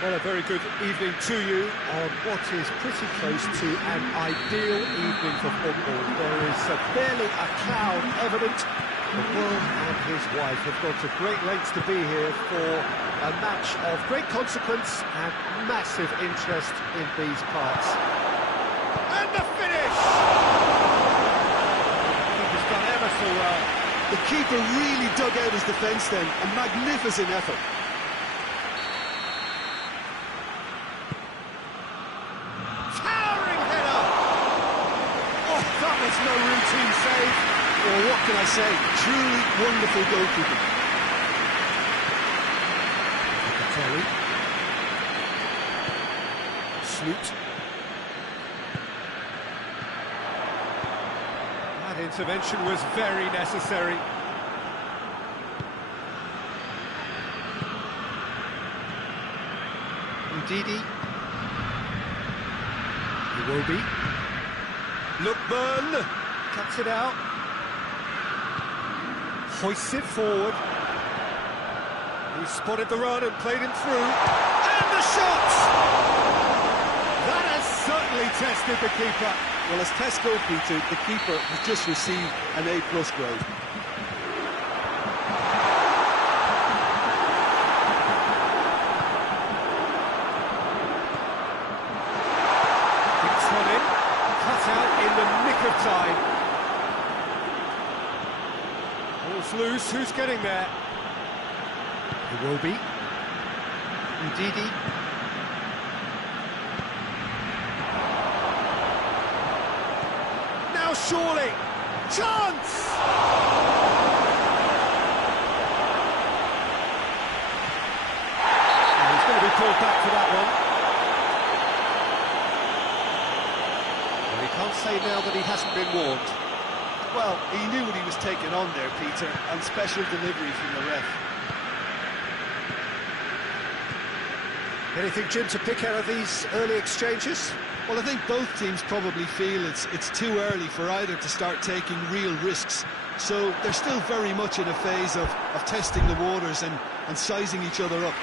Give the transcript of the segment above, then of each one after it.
Well, a very good evening to you on what is pretty close to an ideal evening for football. There is barely a cloud evident. The world and his wife have gone to great lengths to be here for a match of great consequence and massive interest in these parts. And the finish! I think he's done ever so well. The keeper really dug out his defence then. A magnificent effort. No routine save. Well, what can I say? Truly wonderful goalkeeping. Terry. Snoot. That intervention was very necessary. Ndidi. Iwobi. Lookman cuts it out, hoists it forward. He spotted the run and played him through, and the shot! That has certainly tested the keeper. Well, as tests go, Peter, the keeper has just received an A+ grade. In the nick of time. Ball's loose, who's getting there? Iwobi. Ndidi. Now surely! Chance! Oh, he's going to be called back for that one. Can't say now that he hasn't been warned. Well, he knew what he was taking on there, Peter, and special delivery from the ref. Anything, Jim, to pick out of these early exchanges? Well, I think both teams probably feel it's too early for either to start taking real risks. So they're still very much in a phase of testing the waters and sizing each other up.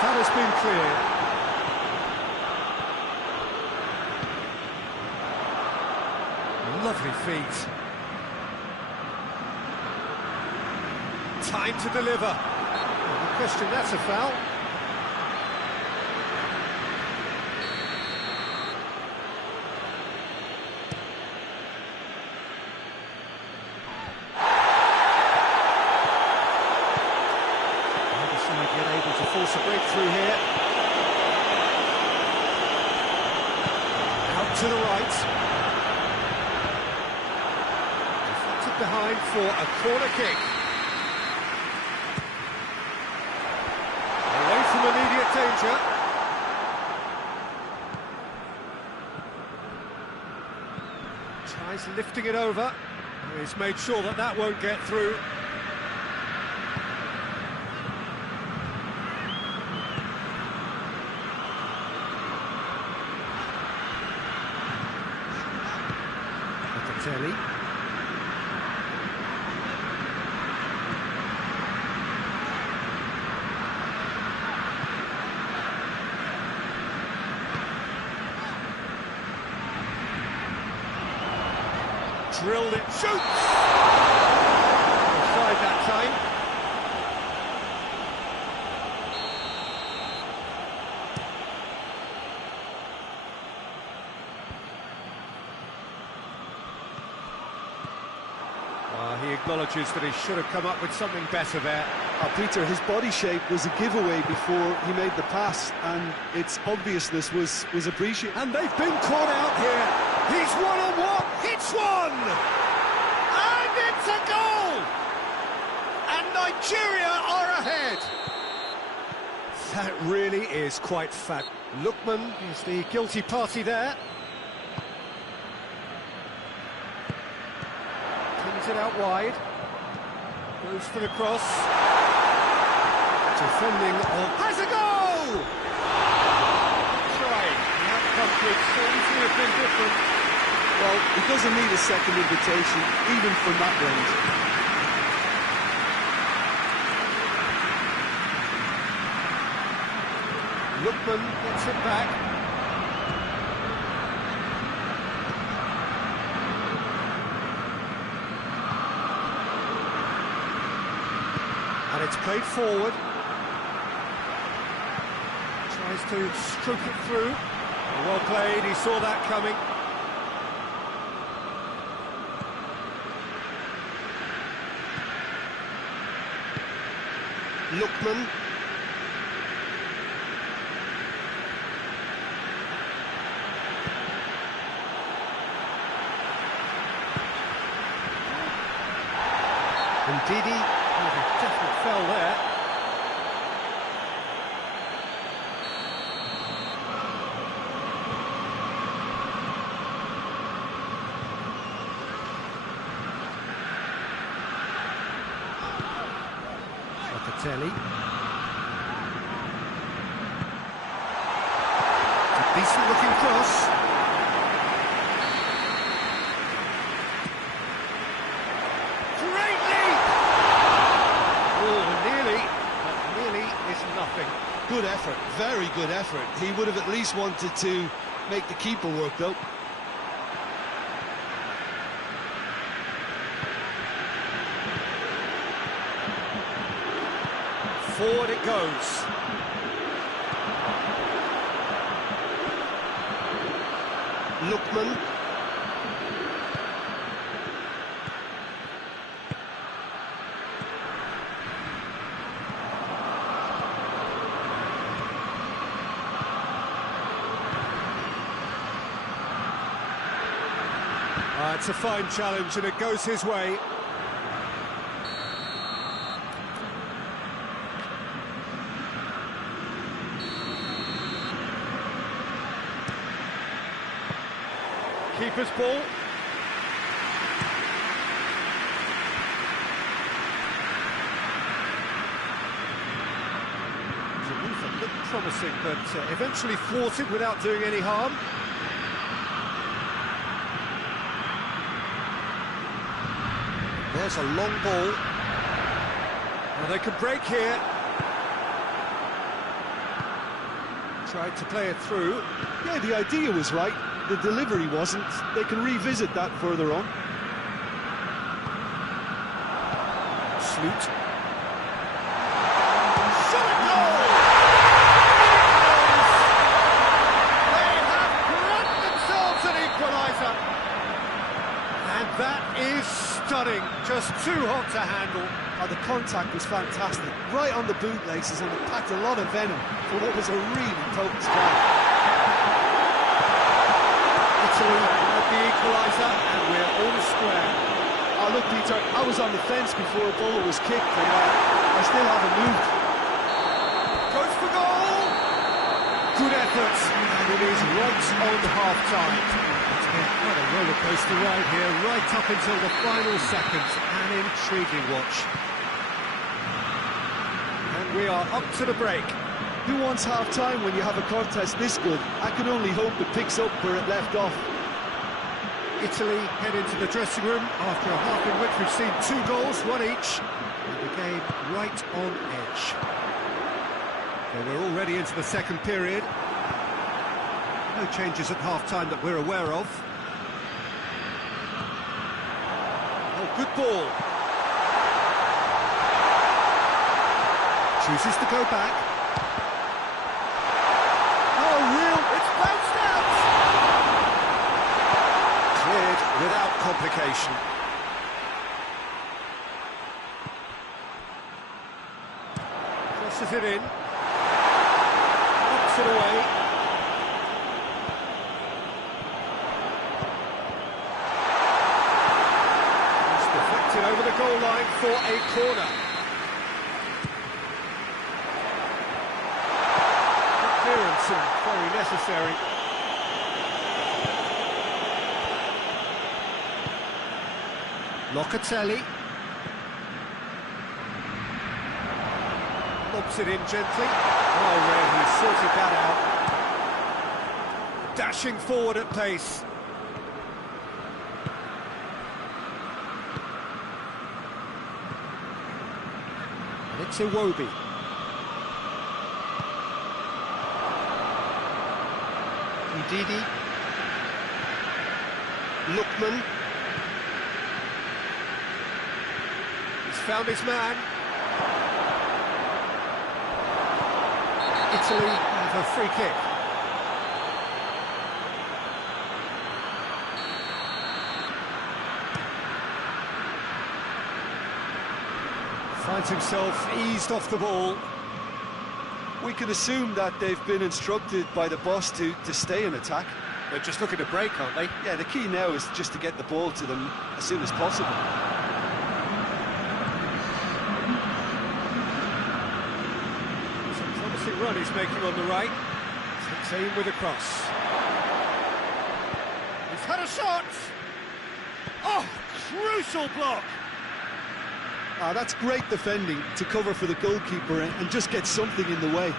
That has been clear. Lovely feet. Time to deliver. No question, that's a foul. Force a breakthrough here. Out to the right. Deflected behind for a corner kick. Away from immediate danger. Tries lifting it over. He's made sure that that won't get through. Telly. Drilled it, shoots! Offside that time. He acknowledges that he should have come up with something better there. Peter, his body shape was a giveaway before he made the pass, and its obviousness was appreciated. And they've been caught out here. He's one-on-one, hits one! And it's a goal! And Nigeria are ahead. That really is quite fat. Lookman is the guilty party there. It out wide, goes for the cross, defending on, has a goal! Try, the outcome could so easily have been different. Well, he doesn't need a second invitation, even from that range. Lookman gets it back. And it's played forward. Tries to stroke it through. Well played, he saw that coming. Lookman. And Didi, oh, definitely fell there. Locatelli. It's a decent looking cross. Good effort, very good effort. He would have at least wanted to make the keeper work, though. Forward it goes. Lookman. It's a fine challenge and it goes his way. Keeper's ball. It's a move that looked promising, but eventually thwarted without doing any harm. There's a long ball. Well, they could break here. Tried to play it through. Yeah, the idea was right. The delivery wasn't. They can revisit that further on. Sloot. Shot a goal! They have grabbed themselves an equaliser. And that is stunning. Just too hot to handle. Oh, the contact was fantastic. Right on the bootlaces, and it packed a lot of venom for what was a really potent strike. Italy had the equaliser, and we're all square. Oh, look, Peter, I was on the fence before a ball was kicked, and I still haven't moved. Goes for goal! Good effort, and it is right on half-time. It's been quite a rollercoaster ride here, right up until the final seconds. An intriguing watch. And we are up to the break. Who wants half-time when you have a contest this good? I can only hope it picks up where it left off. Italy head into the dressing room after a half in which we've seen 2 goals, 1 each. And the game right on edge. So we're already into the second period. No changes at half-time that we're aware of. Oh, good ball. Chooses to go back. Oh, real, it's bounced out! Cleared without complication. Crosses it in. Knocks it away. It's deflected over the goal line for a corner. Clearance and very necessary. Locatelli. Lobs it in gently. Oh, Red, he sorted that out. Dashing forward at pace. And it's Iwobi. Ndidi. Lookman. He's found his man. Italy have a free kick. Finds himself eased off the ball. We can assume that they've been instructed by the boss to stay in attack. They're just looking to break, aren't they? Yeah, the key now is just to get the ball to them as soon as possible. Some promising run he's making on the right. Takes aim with a cross. He's had a shot! Oh, crucial block! Ah, that's great defending to cover for the goalkeeper and just get something in the way.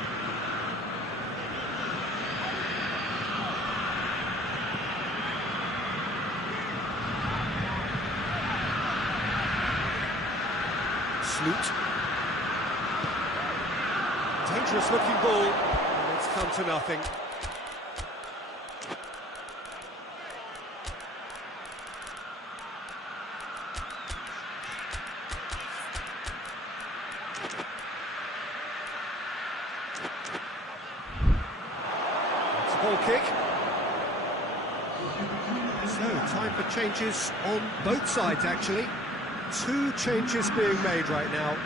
Sloot. Dangerous looking ball, and it's come to nothing. It's a goal kick. So, time for changes on both sides, actually. 2 changes being made right now.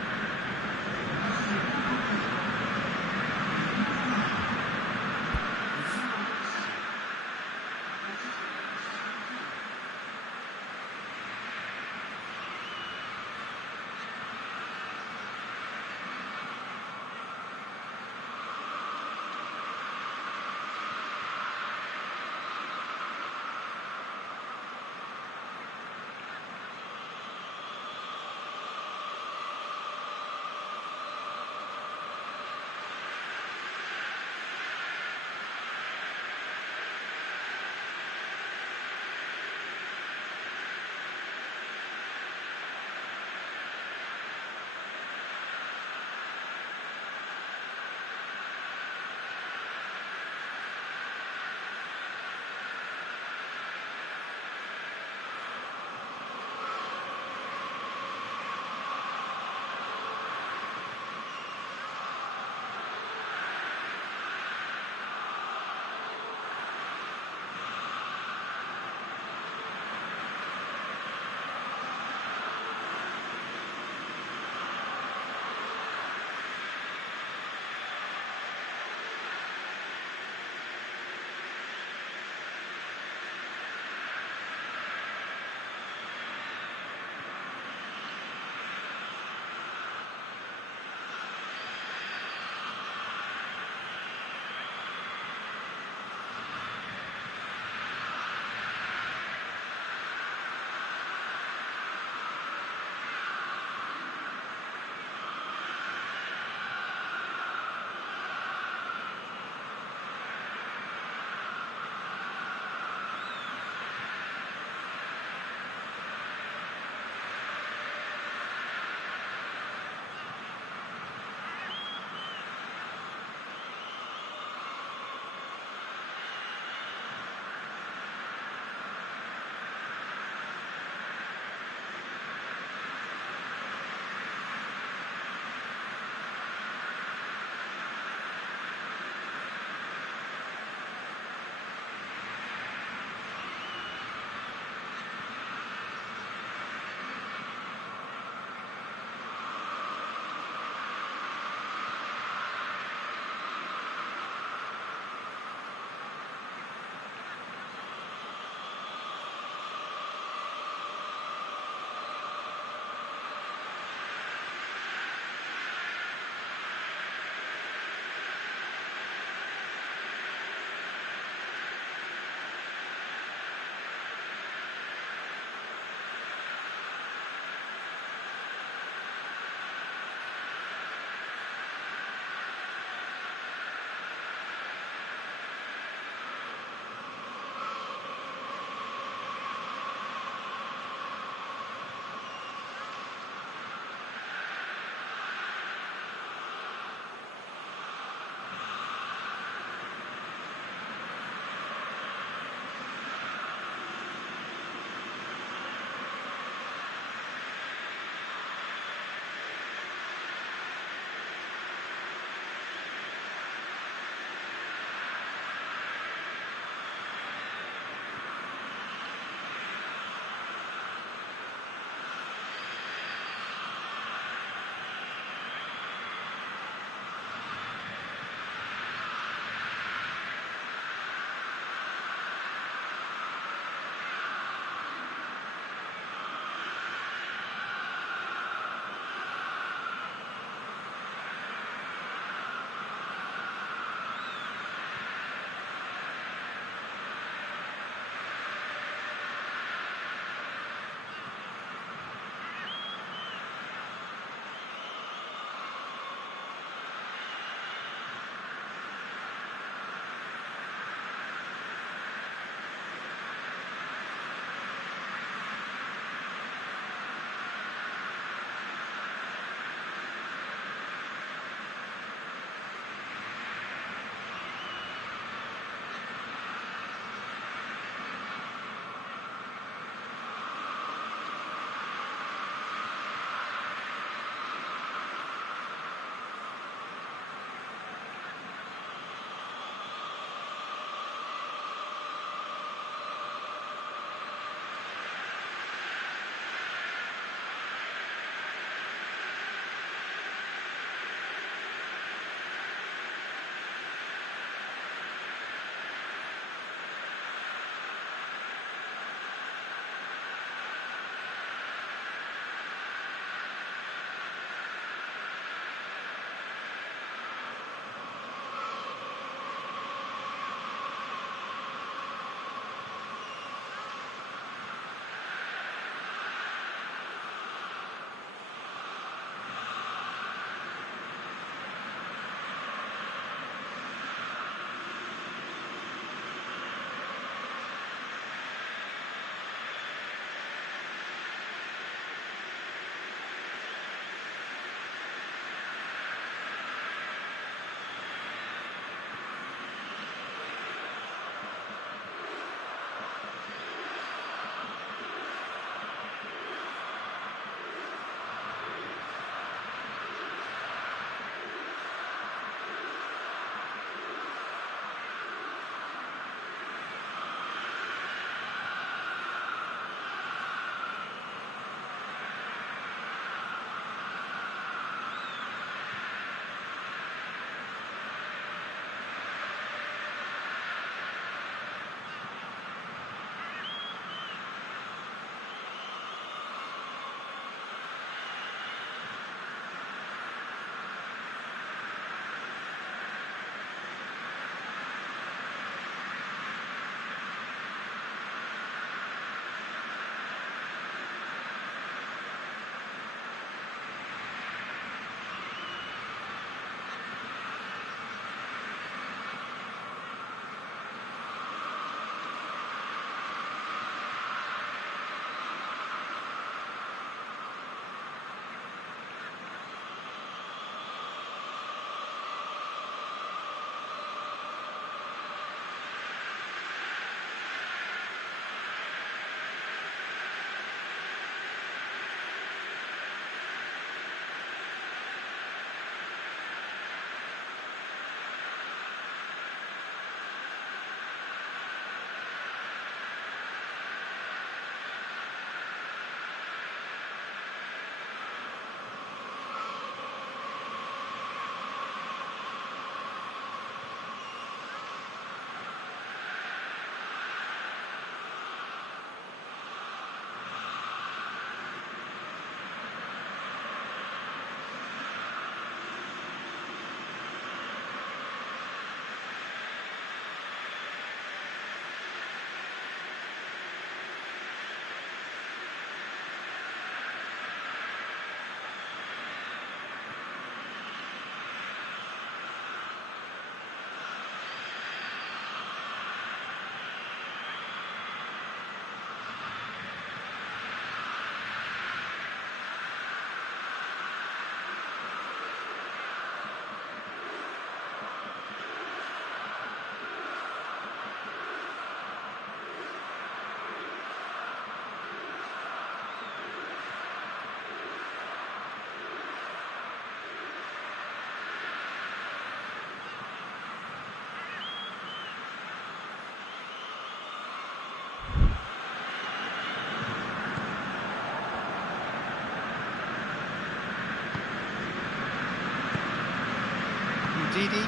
Didi.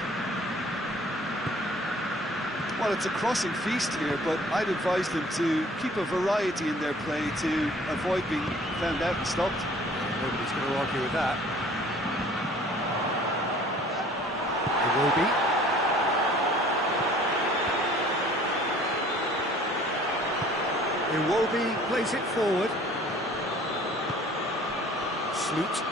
Well, it's a crossing feast here, but I'd advise them to keep a variety in their play to avoid being found out and stopped. Nobody's going to argue with that. It will be. Iwobi plays it forward. Sloot.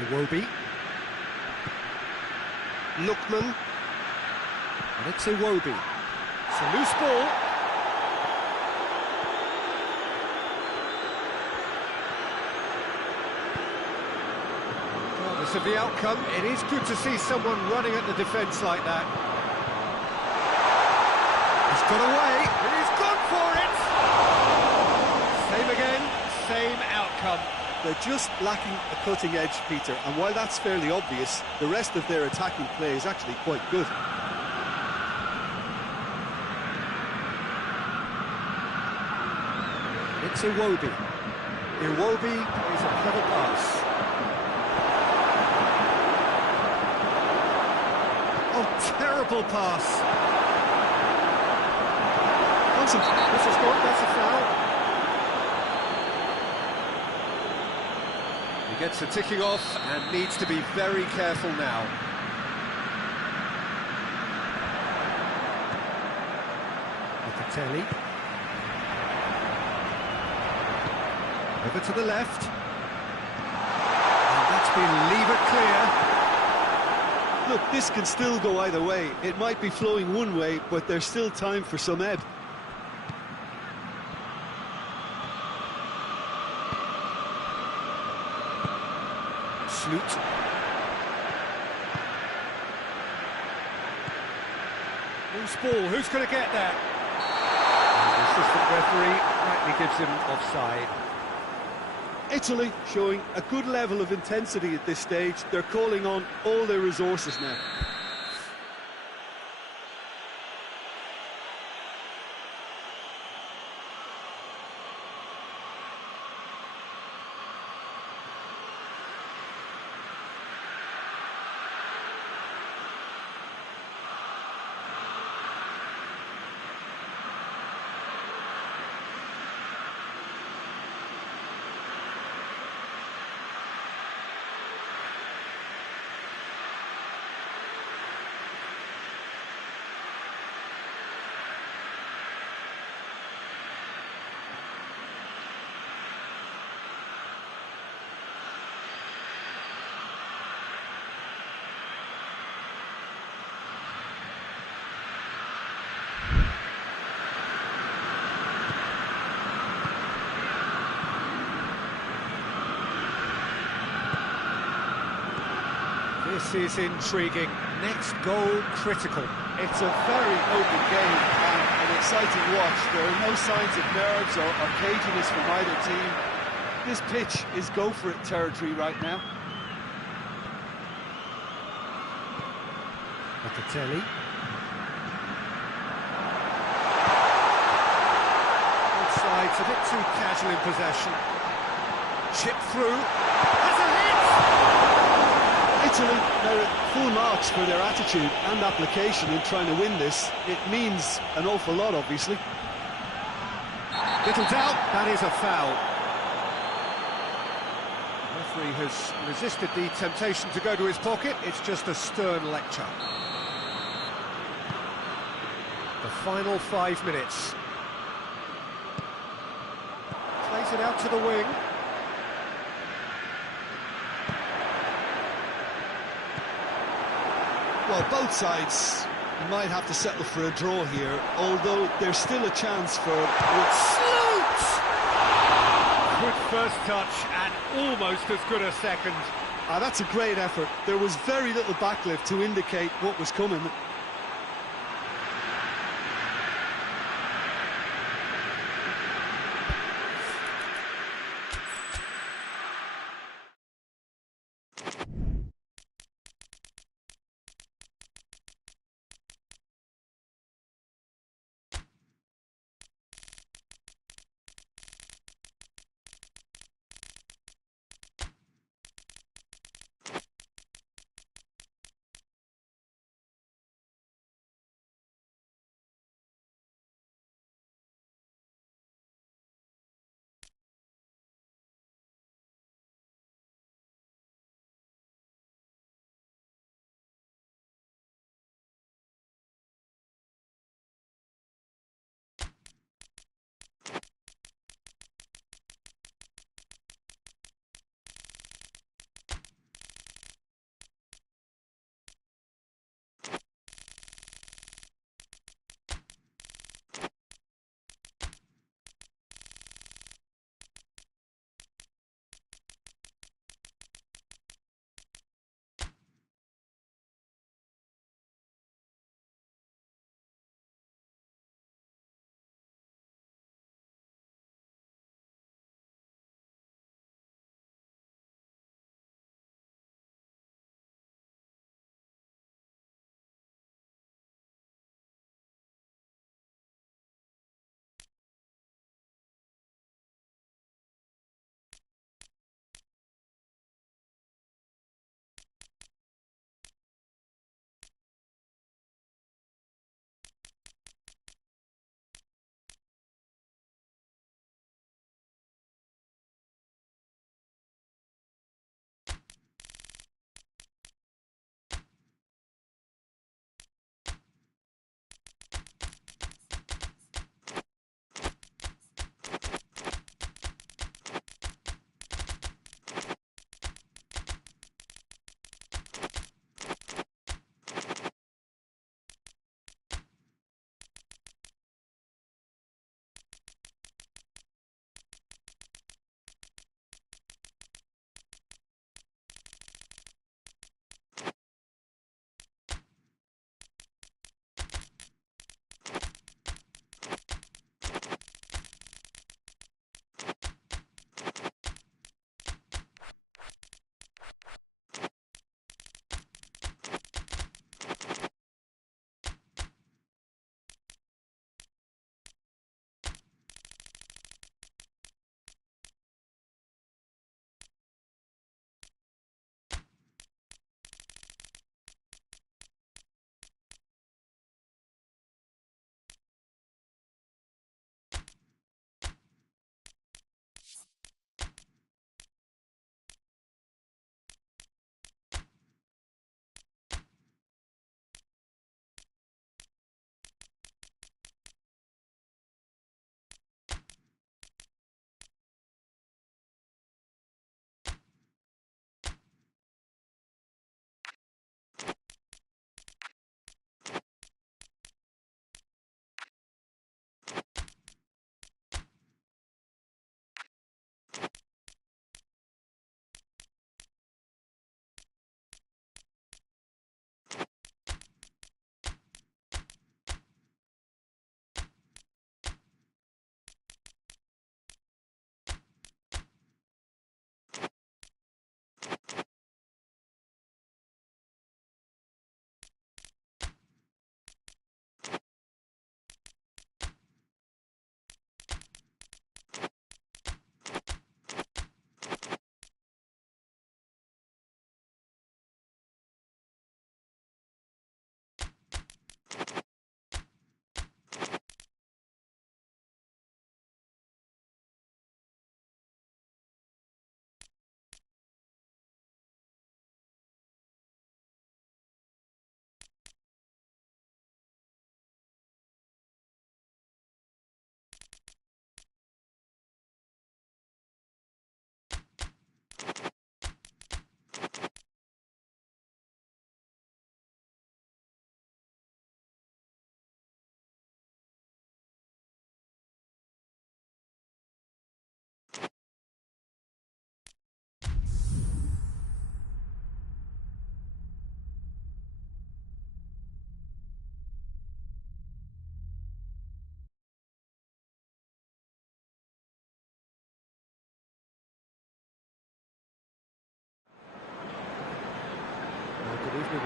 Iwobi. Lookman. And it's Iwobi. It's a loose ball. Regardless of the outcome, it is good to see someone running at the defence like that. He's got away, and he's gone for it! Same again, same outcome. They're just lacking a cutting edge, Peter, and while that's fairly obvious, the rest of their attacking play is actually quite good. It's Iwobi. Iwobi is a clever pass. Oh, terrible pass. This is good, that's a foul. He gets the ticking off and needs to be very careful now. Locatelli. Over to the left. And that's been levered clear. Look, this can still go either way. It might be flowing one way, but there's still time for some ebb. Sloot. Loose ball, who's going to get that? And the assistant referee rightly gives him offside. Italy showing a good level of intensity at this stage. They're calling on all their resources now. This is intriguing. Next goal critical. It's a very open game and an exciting watch. There are no signs of nerves or caginess from either team. This pitch is go-for-it territory right now. Locatelli. Both sides a bit too casual in possession. Chip through. Has a hit! Italy, they're at full marks for their attitude and application in trying to win this. It means an awful lot, obviously. Little doubt, that is a foul. The referee has resisted the temptation to go to his pocket. It's just a stern lecture. The final 5 minutes. Plays it out to the wing. Well, both sides might have to settle for a draw here, although there's still a chance for... Sloot! Good first touch and almost as good a second. That's a great effort. There was very little backlift to indicate what was coming.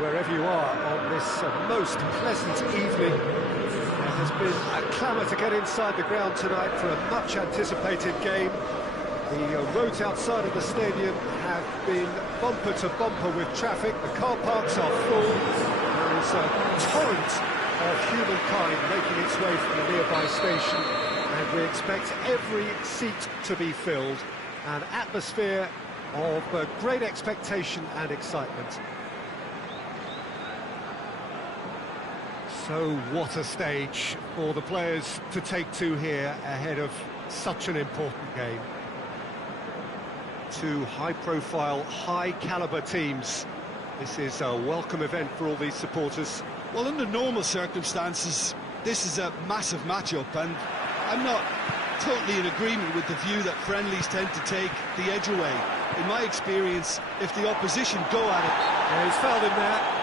wherever you are on this most pleasant evening. There has been a clamour to get inside the ground tonight for a much-anticipated game. The roads outside of the stadium have been bumper to bumper with traffic. The car parks are full. There is a torrent of humankind making its way from the nearby station, and we expect every seat to be filled. An atmosphere of great expectation and excitement. So what a stage for the players to take to here ahead of such an important game. Two high-profile, high-caliber teams. This is a welcome event for all these supporters. Well, under normal circumstances, this is a massive match-up, and I'm not totally in agreement with the view that friendlies tend to take the edge away. In my experience, if the opposition go at it... Yeah, he's fouled him there.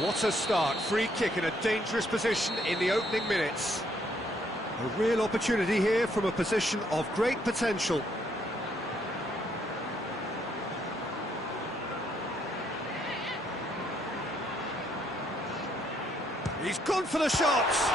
What a start. Free kick in a dangerous position in the opening minutes. A real opportunity here from a position of great potential. He's gone for the shots!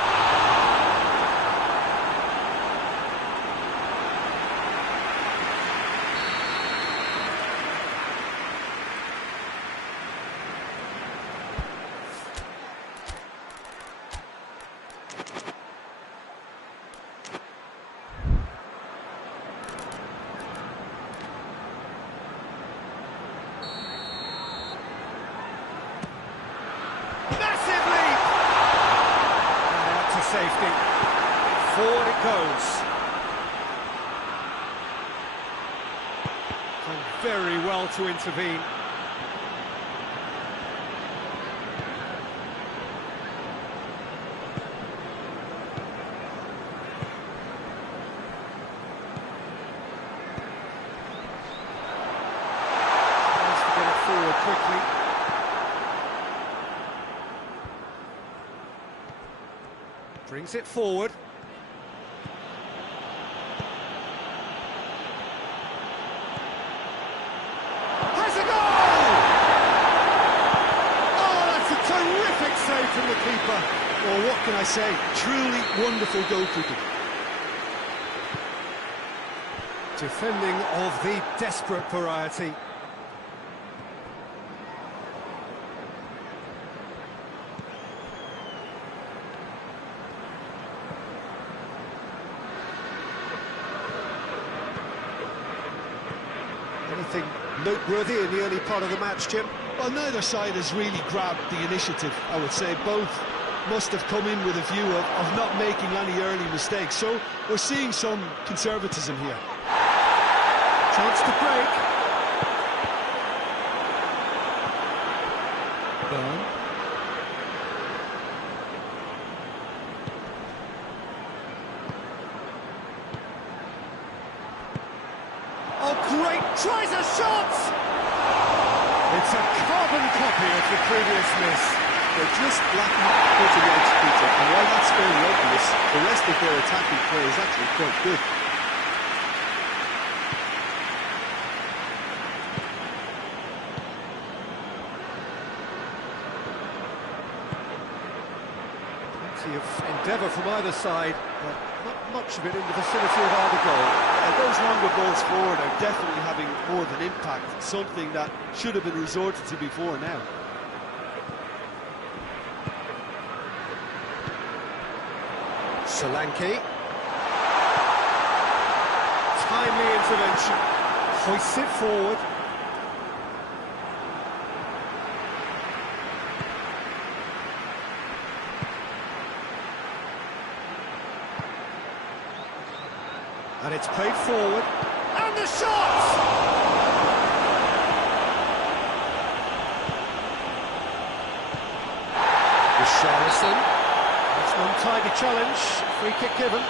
Safety. Forward it goes. Done very well to intervene. Tries to get it forward quickly. Brings it forward. Has a goal! Oh, that's a terrific save from the keeper. Well, what can I say? Truly wonderful goalkeeping. Defending of the desperate variety. Anything noteworthy in the early part of the match, Jim? Well, neither side has really grabbed the initiative, I would say. Both must have come in with a view of not making any early mistakes. So we're seeing some conservatism here. Chance to break. Burn. Oh, great! Tries a shot! It's a carbon copy of the previous miss. They're just lacking cutting edge, Peter, and while that's fairly obvious, the rest of their attacking play is actually quite good. Plenty of endeavour from either side, but not much of it in the vicinity of either goal. Those longer balls forward are definitely having more of an impact, something that should have been resorted to before now. Solanke. Timely intervention. Hoists it forward. And it's played forward. And the shot! Richarlison. That's an untidy challenge. Free kick given.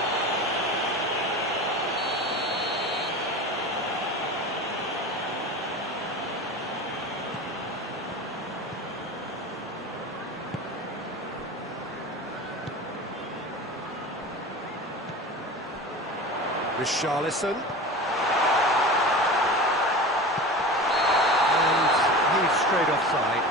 Richarlison. offside.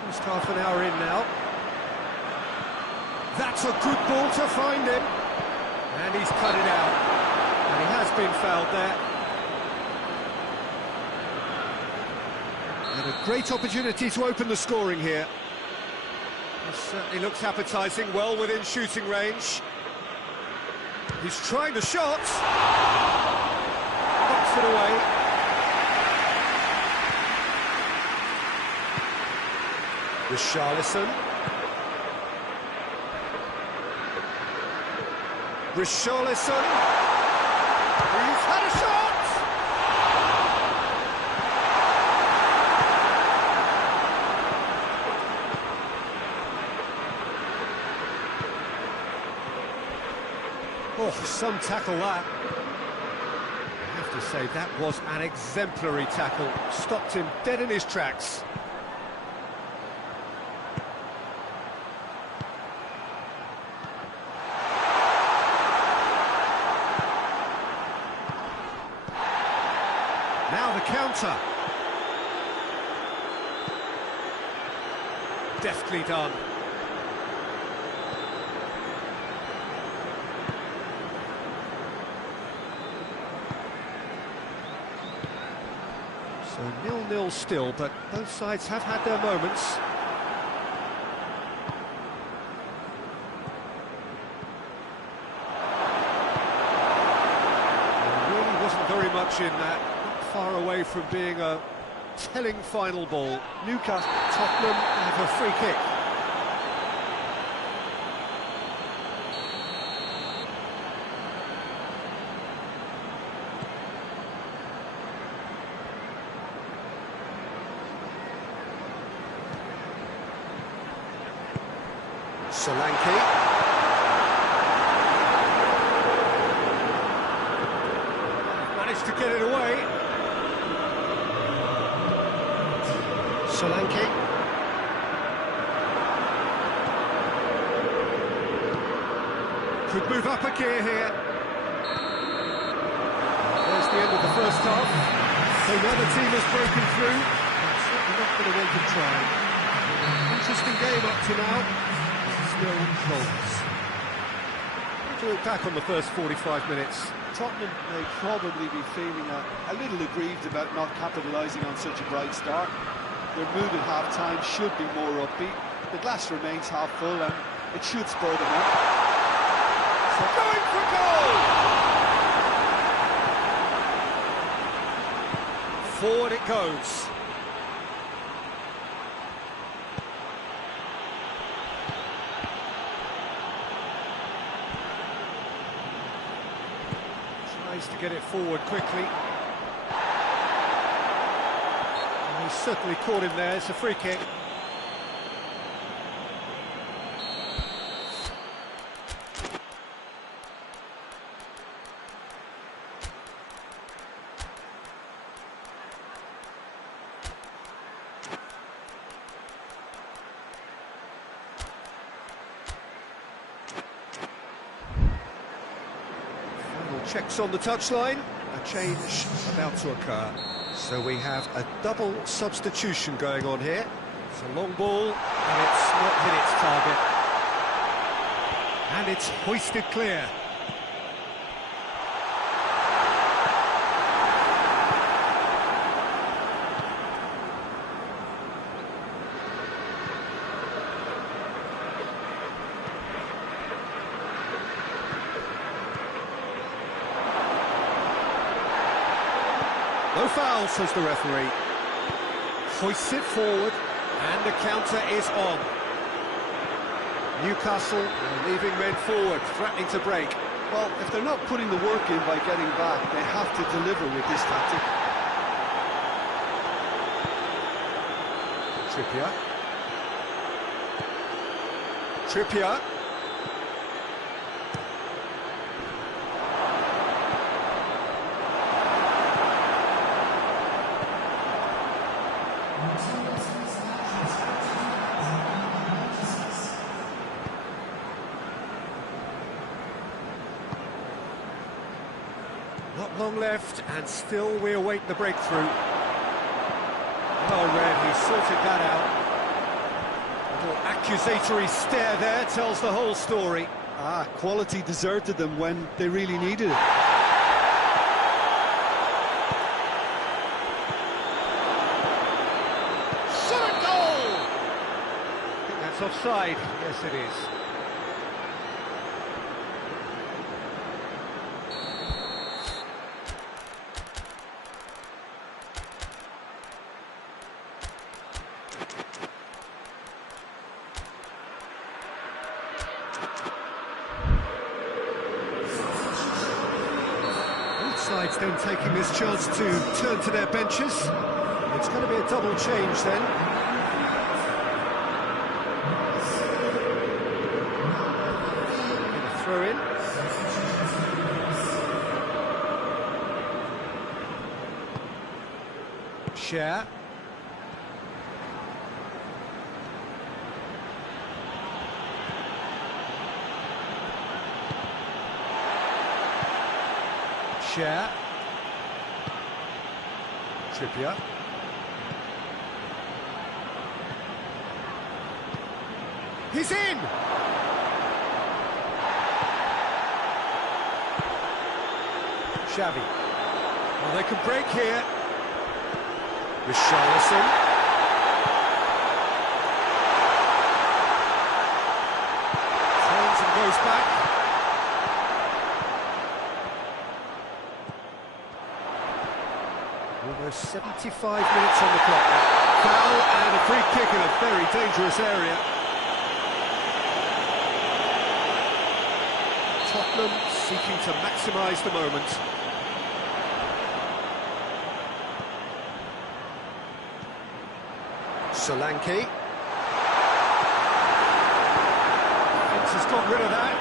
Almost half an hour in now. That's a good ball to find him. And he's cut it out. And he has been fouled there. And a great opportunity to open the scoring here. This certainly looks appetising, well within shooting range. He's trying the shot. Knocks it away. Richarlison. Richarlison. He's had a shot! Oh, some tackle that. I have to say, that was an exemplary tackle. Stopped him dead in his tracks. Now the counter. Deftly done. So 0-0 still, but both sides have had their moments. There really wasn't very much in that. Far away from being a telling final ball. Newcastle, Tottenham have a free kick. Solanke. Managed to get it away. Solanke. Could move up a gear here. There's the end of the first half. So now the team has broken through. Certainly not going to want to try. Interesting game up to now. Still goals. To look back on the first 45 minutes. Tottenham may probably be feeling a little aggrieved about not capitalising on such a bright start. Their mood at half-time should be more upbeat. The glass remains half full and it should spur them on. So going for goal! Forward it goes. Tries to get it forward quickly. He's certainly caught him there. It's a free kick. Final checks on the touchline. A change about to occur. So we have a double substitution going on here. It's a long ball, and it's not hit its target. And it's hoisted clear. No foul, says the referee. Hoists it forward, and the counter is on. Newcastle are leaving men forward, threatening to break. Well, if they're not putting the work in by getting back, they have to deliver with this tactic. Trippier. Not long left, and still we await the breakthrough. Well read, he sorted that out. A little accusatory stare there tells the whole story. Quality deserted them when they really needed it. Shot a goal! I think that's offside. Yes, it is. Sides then taking this chance to turn to their benches. It's going to be a double change then. Going to throw in. Share. Share. Trippier. He's in! Xavi. Well, they can break here. Richarlison. Turns and goes back. Almost 75 minutes on the clock now. Foul and a free kick in a very dangerous area. Tottenham seeking to maximise the moment. Solanke. Defence has got rid of that.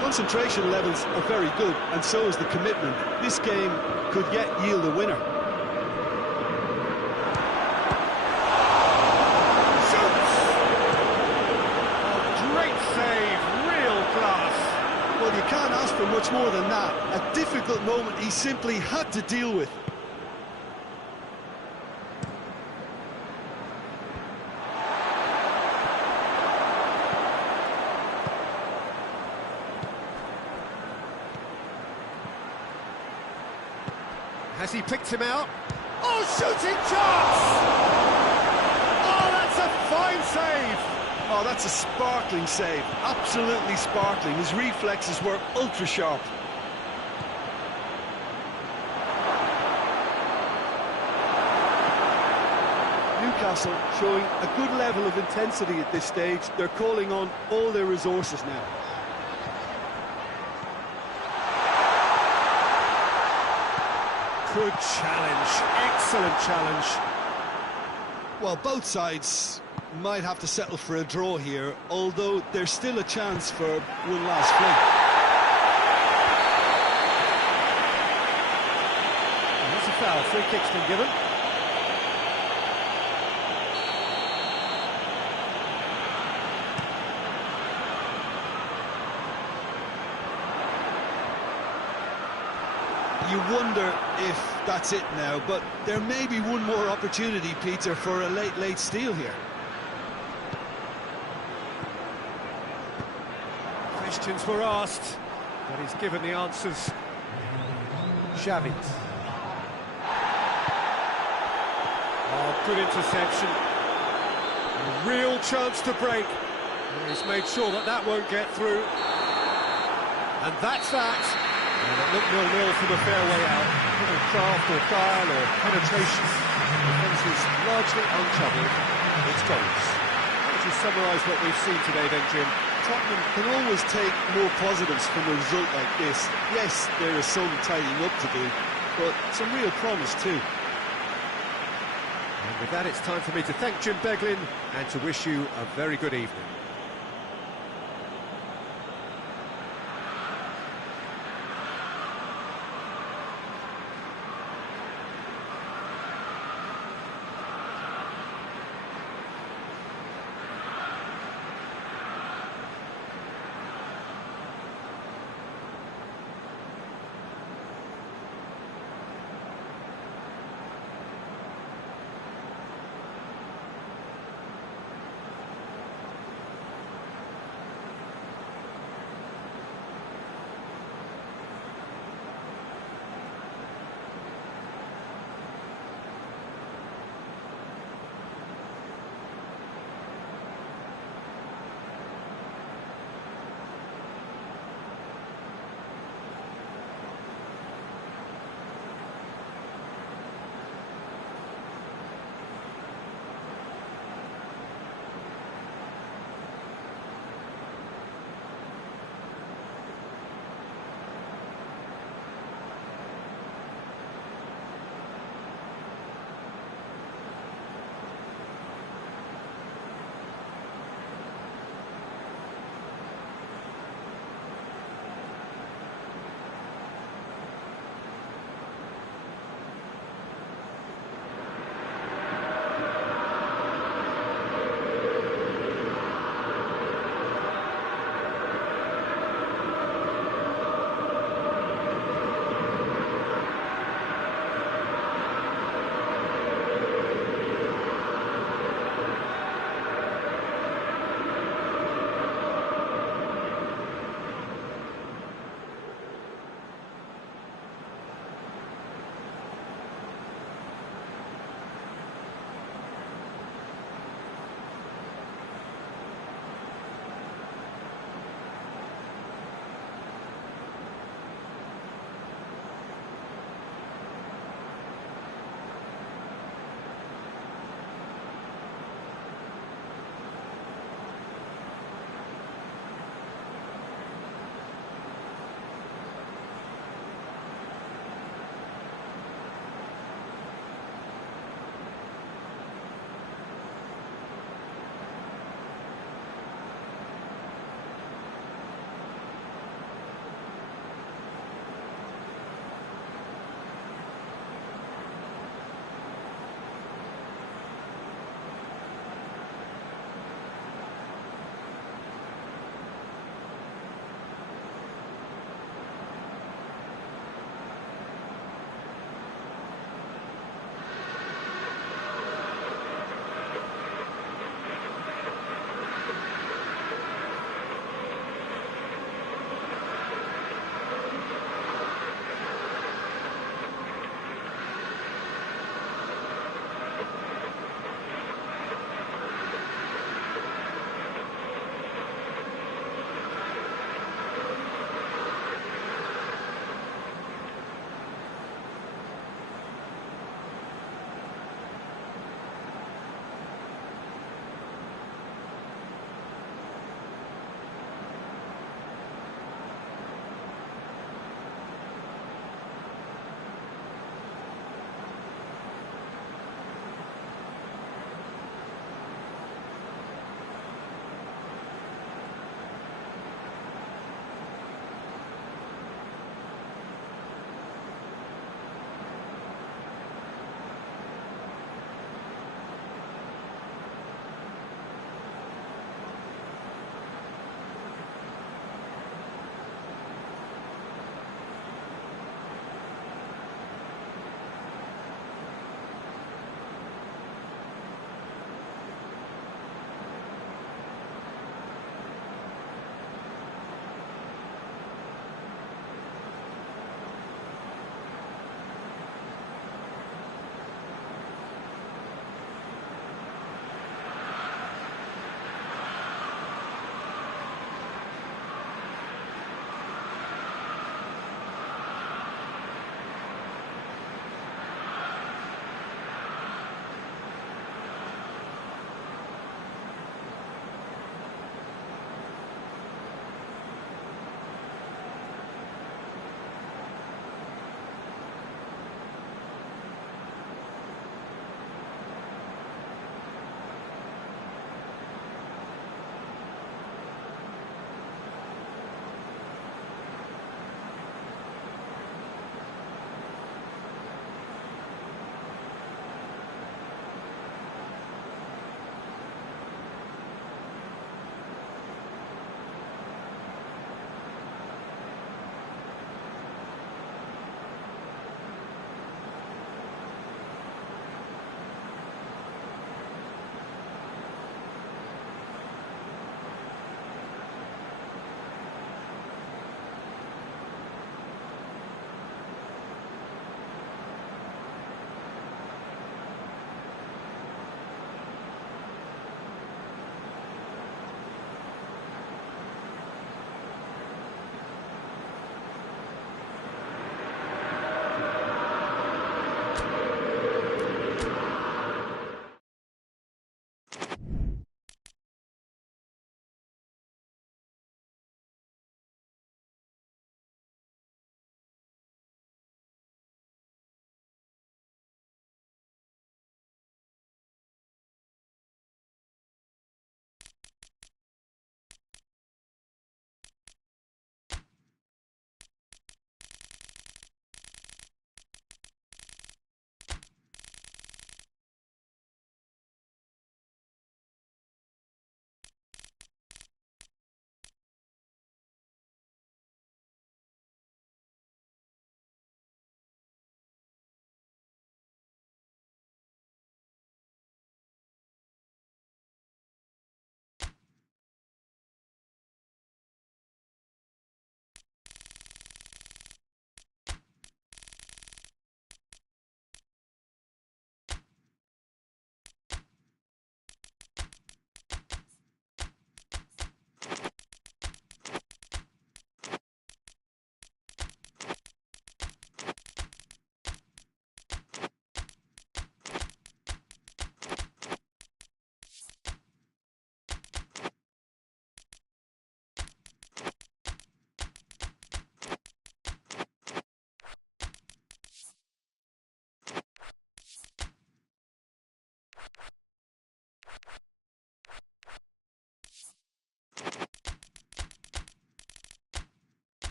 Concentration levels are very good, and so is the commitment. This game could yet yield a winner. Shoots! Oh, great save, real class. Well, you can't ask for much more than that. A difficult moment he simply had to deal with. Has he picked him out? Oh, shooting chance! Oh, that's a fine save! Oh, that's a sparkling save. Absolutely sparkling. His reflexes were ultra sharp. Newcastle showing a good level of intensity at this stage. They're calling on all their resources now. Good challenge, excellent challenge. Well, both sides might have to settle for a draw here, although there's still a chance for one last fling. And that's a foul, free kick's been given. You wonder if that's it now, but there may be one more opportunity, Peter, for a late steal here. Questions were asked, but he's given the answers. Xavi. Oh, good interception. A real chance to break. And he's made sure that that won't get through. And that's that. And it looked 0-0 from a fair way out. Little craft or guile or penetration. The defence is largely untroubled. It's goals. How would you summarise what we've seen today then, Jim? Tottenham can always take more positives from a result like this. Yes, there is some tidying up to do, but some real promise too. And with that, it's time for me to thank Jim Beglin and to wish you a very good evening.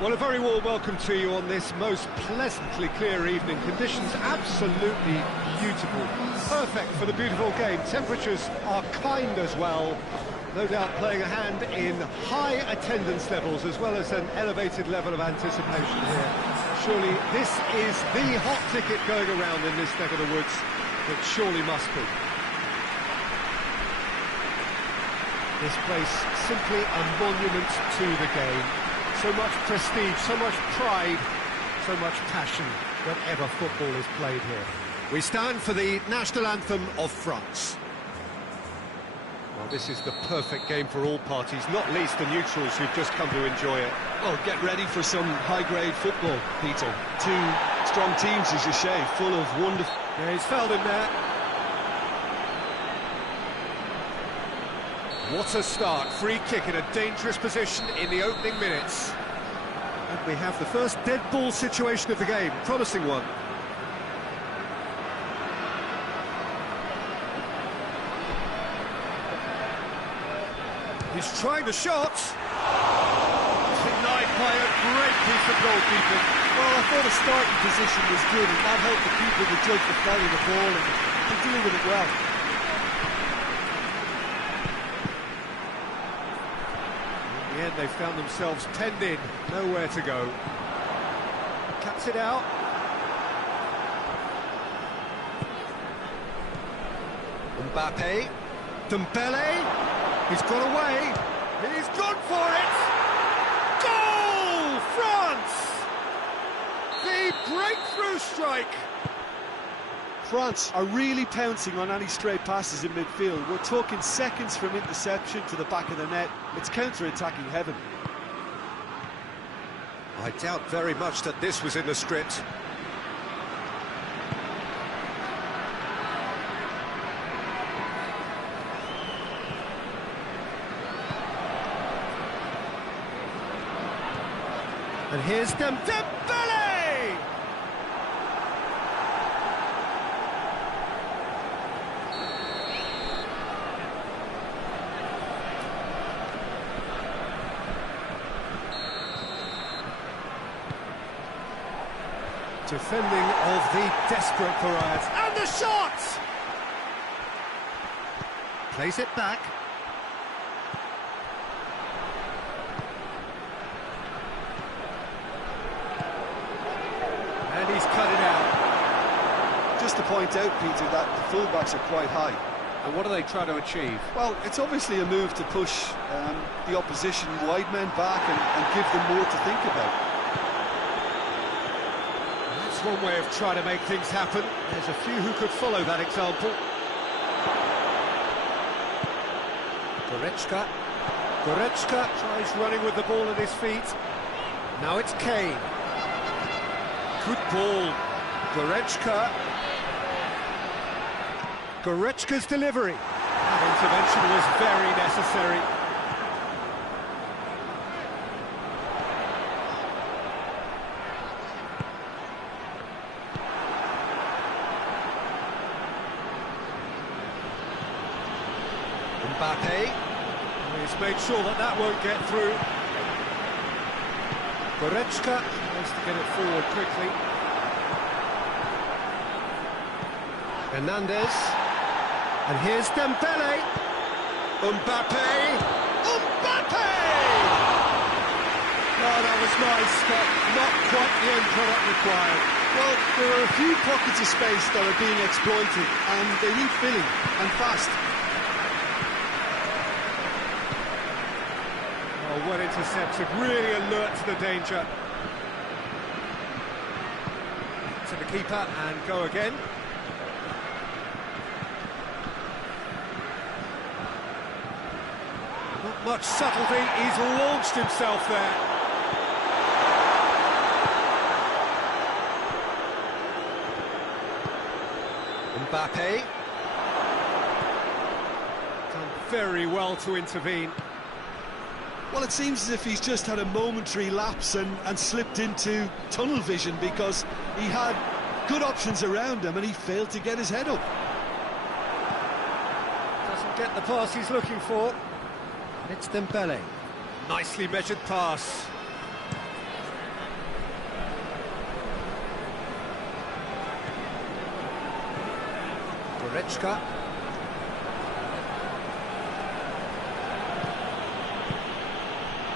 Well, a very warm welcome to you on this most pleasantly clear evening. Conditions absolutely beautiful. Perfect for the beautiful game. Temperatures are kind as well. No doubt playing a hand in high attendance levels as well as an elevated level of anticipation here. Surely this is the hot ticket going around in this neck of the woods. It surely must be. This place simply a monument to the game. So much prestige, so much pride, so much passion whenever football is played here. We stand for the national anthem of France. Well, this is the perfect game for all parties, not least the neutrals who've just come to enjoy it. Well, get ready for some high-grade football, Peter. Two strong teams, as you say, full of wonderful... Yeah, he's fouled him there. What a start. Free kick in a dangerous position in the opening minutes. And we have the first dead ball situation of the game. Promising one. He's trying the shot. Denied by a great piece of goalkeeping. Well, I thought the starting position was good, and that helped the keeper to judge the play of the ball and to deal with it well. In the end, they found themselves penned in, nowhere to go. Cuts it out. Mbappe. Dembele. He's got away. He's gone for it. Goal! France! The breakthrough strike. France are really pouncing on any stray passes in midfield. We're talking seconds from interception to the back of the net. It's counter-attacking heaven. I doubt very much that this was in the script. And here's Dembele! Defending of the desperate variety. And the shot! Plays it back. And he's cut it out. Just to point out, Peter, that the fullbacks are quite high. And what are they trying to achieve? Well, it's obviously a move to push the opposition wide men back and give them more to think about. That's one way of trying to make things happen. There's a few who could follow that example. Goretzka tries running with the ball at his feet. Now it's Kane. Good ball. Goretzka's delivery. That intervention was very necessary. Mbappe. He's made sure that that won't get through. Goretzka tries to get it forward quickly. Hernandez. And here's Dembele. Mbappe. Mbappe! Oh, that was nice, but not quite the end product required. Well, there are a few pockets of space that are being exploited, and they need filling, and fast. well intercepted, really alert to the danger. To the keeper and go again. Not much subtlety, he's launched himself there. Mbappe. Done very well to intervene. Well, it seems as if he's just had a momentary lapse and slipped into tunnel vision, because he had good options around him and he failed to get his head up. Doesn't get the pass he's looking for. It's Dembele. Nicely measured pass. Goretzka.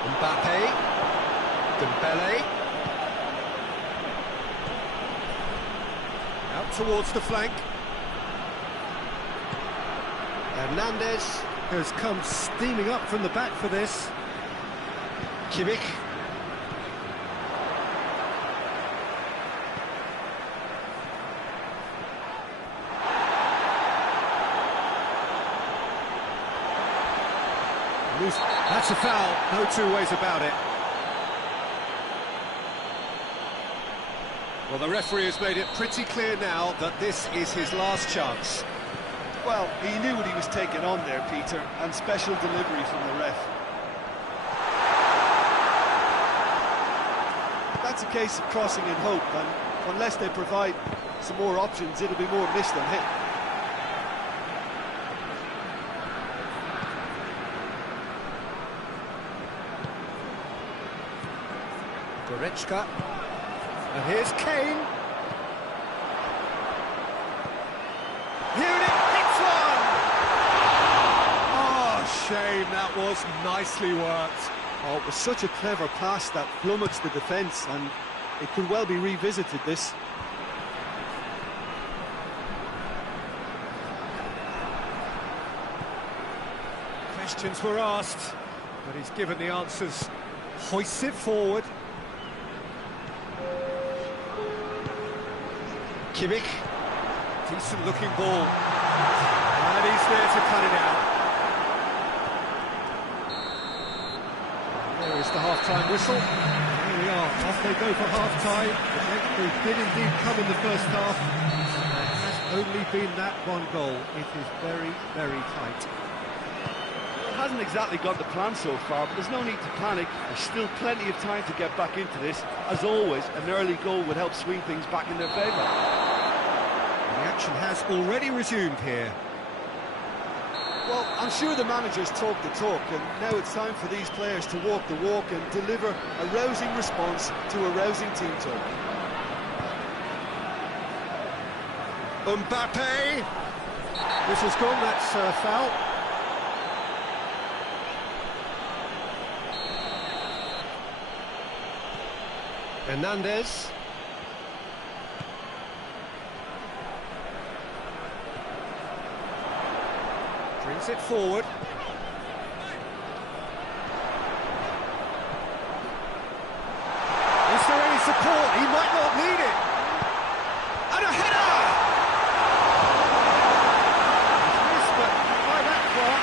Mbappe. Dembele. Out towards the flank. Hernandez has come steaming up from the back for this. Kimmich. That's a foul, no two ways about it. Well, the referee has made it pretty clear now that this is his last chance. Well, he knew what he was taking on there, Peter, and special delivery from the ref. That's a case of crossing in hope, and unless they provide some more options, it'll be more miss than hit. Goretzka. And here's Kane. Here it hits one! Oh, shame, that was nicely worked. Oh, it was such a clever pass that flummoxed the defence, and it could well be revisited, this. Questions were asked, but he's given the answers. Hoists it forward. Kimmich. Decent looking ball. And he's there to cut it out. There is the half-time whistle. Here we are, off they go for half-time. The breakthrough did indeed come in the first half. There has only been that one goal. It is very, very tight. It hasn't exactly got the plan so far, but there's no need to panic. There's still plenty of time to get back into this. As always, an early goal would help swing things back in their favour. The action has already resumed here. Well, I'm sure the managers talk the talk, and now it's time for these players to walk the walk and deliver a rousing response to a rousing team talk. Mbappe! Whistle's gone, that's a foul. Hernandez. Brings it forward. Is there any support? He might not need it. And a header! He's missed, but by that far.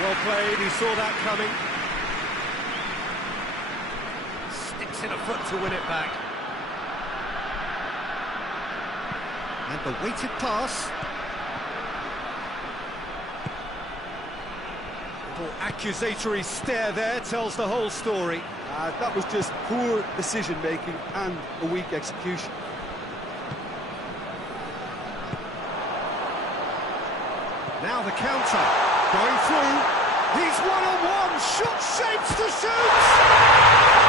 Well played, he saw that coming. Sticks in a foot to win it back. And the weighted pass. Little accusatory stare there tells the whole story. That was just poor decision-making and a weak execution. Now the counter. Going through, he's one-on-one, shot shapes to shoot!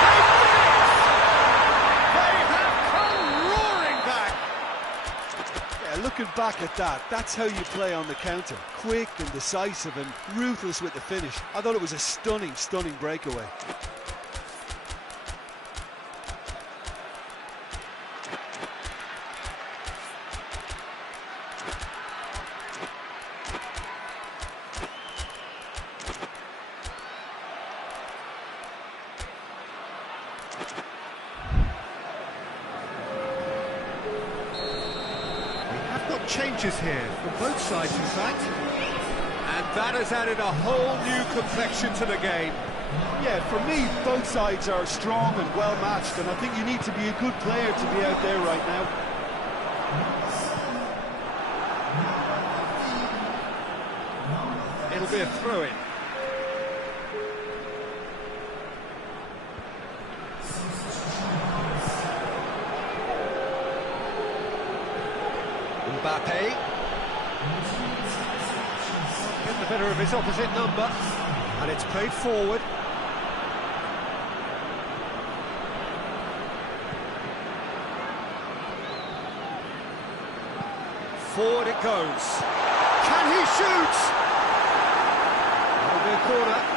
They did it! They have come roaring back! Yeah, looking back at that, that's how you play on the counter. Quick and decisive and ruthless with the finish. I thought it was a stunning, stunning breakaway. approaches here, from both sides in fact. And that has added a whole new complexion to the game. Yeah, for me, both sides are strong and well-matched, and I think you need to be a good player to be out there right now. It'll be a throw-in. Mbappe. Getting the better of his opposite number. And it's played forward. Forward it goes. Can he shoot? That'll be a corner.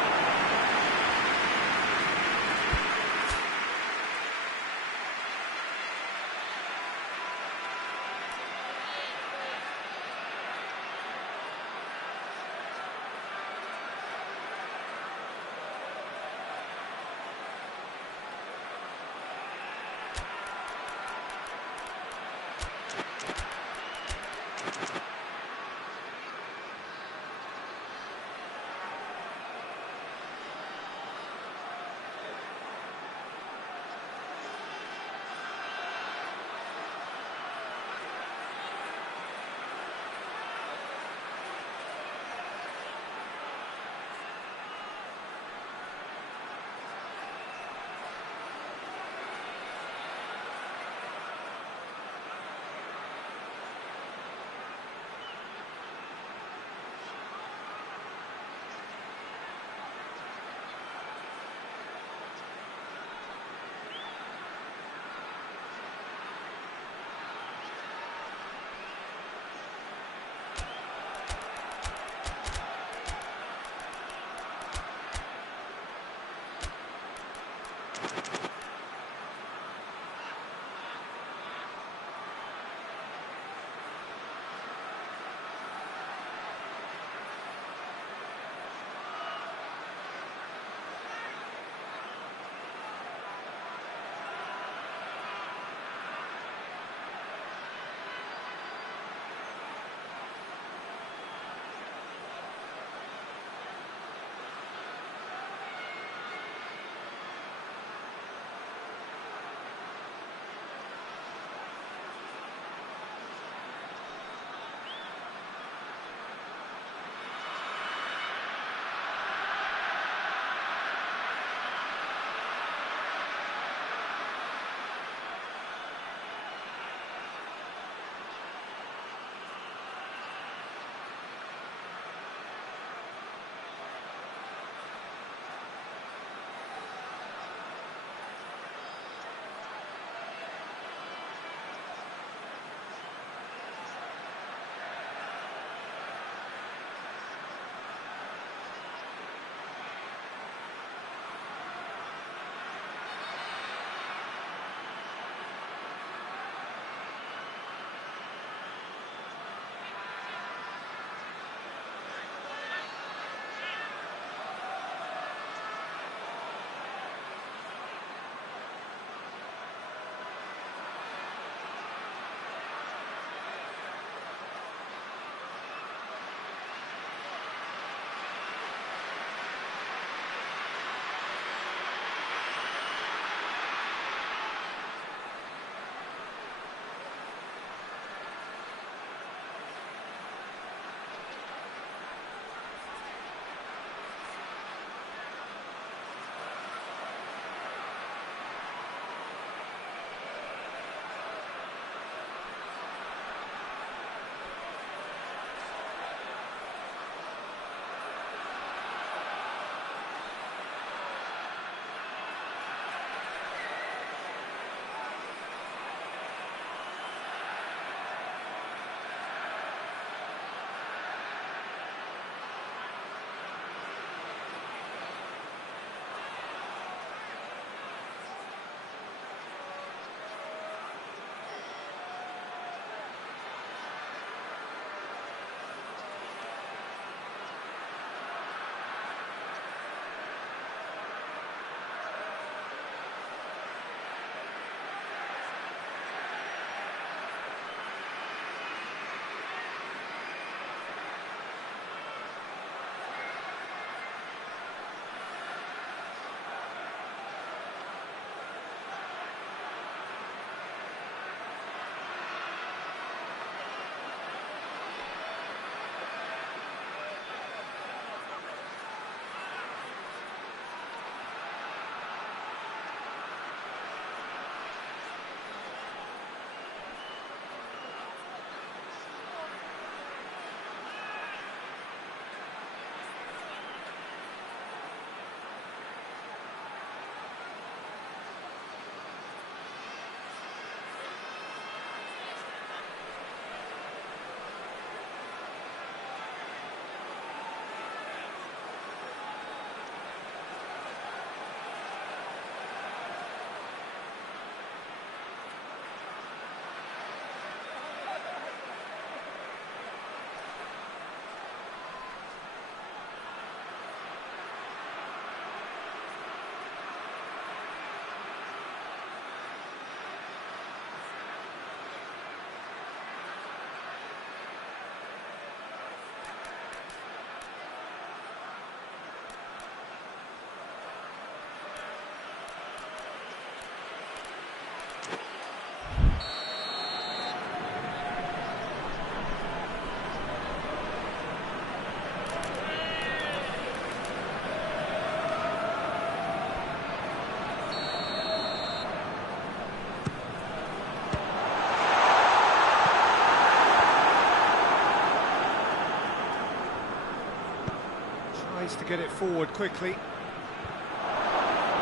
Tries to get it forward quickly.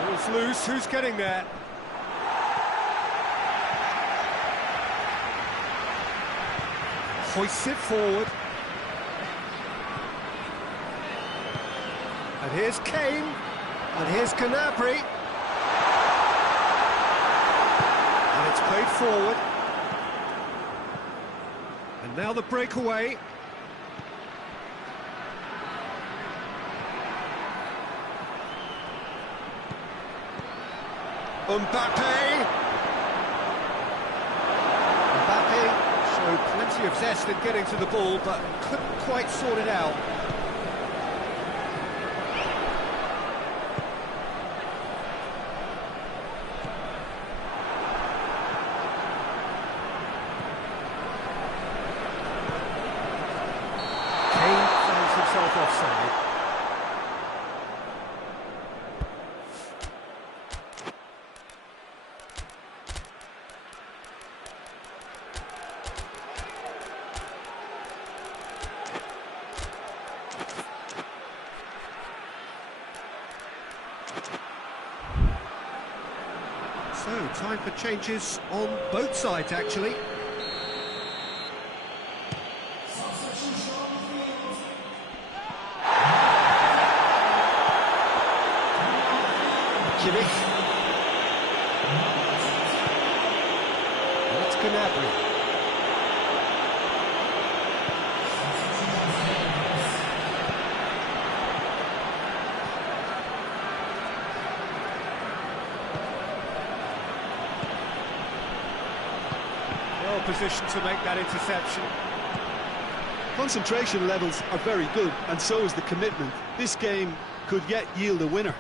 Ball's loose, who's getting there? Hoists it forward. And here's Kane. And here's Gnabry. And it's played forward. And now the breakaway. Mbappe showed plenty of zest in getting to the ball, but couldn't quite sort it out. Kane finds himself offside. So, time for changes on both sides, actually. Kimmich. That's Gnabry. Well positioned to make that interception. Concentration levels are very good, and so is the commitment. This game could yet yield a winner.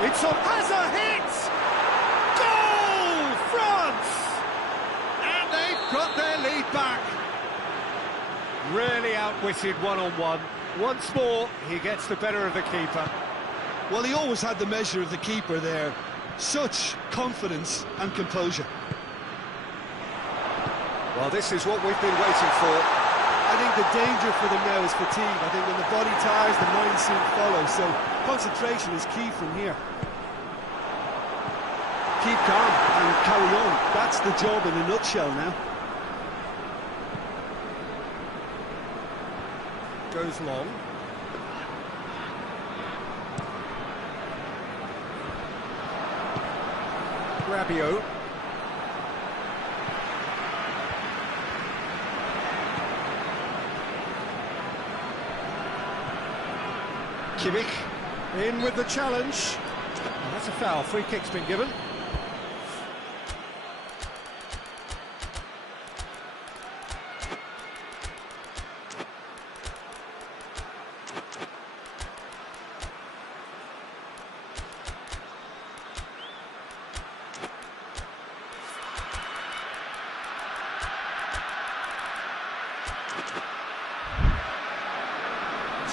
It's on as a hit! Goal, France! And they've got their lead back. Really outwitted one-on-one. Once more, he gets the better of the keeper. Well, he always had the measure of the keeper there. Such confidence and composure. Well, this is what we've been waiting for. I think the danger for them now is fatigue. I think when the body tires, the mind soon follows. So concentration is key from here. Keep calm and carry on. That's the job in a nutshell now. Goes long. Rabiot. Kimmich in with the challenge. And that's a foul. Free kick's been given.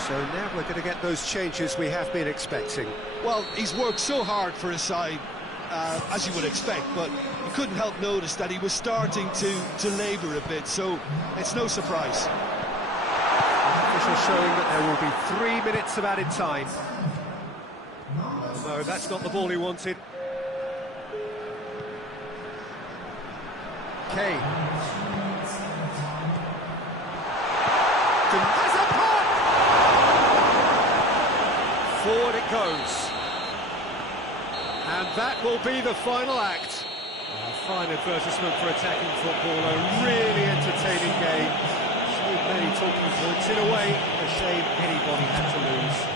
So now we're going to get those changes we have been expecting. Well, he's worked so hard for his side, as you would expect, but you couldn't help notice that he was starting to labour a bit, so it's no surprise. The official showing that there will be 3 minutes of added time. Oh no, that's not the ball he wanted. Kane. Has a pop! Forward it goes. And that will be the final act. A fine advertisement for attacking football, a really entertaining game. So many talking points. In a way, a shame anybody had to lose.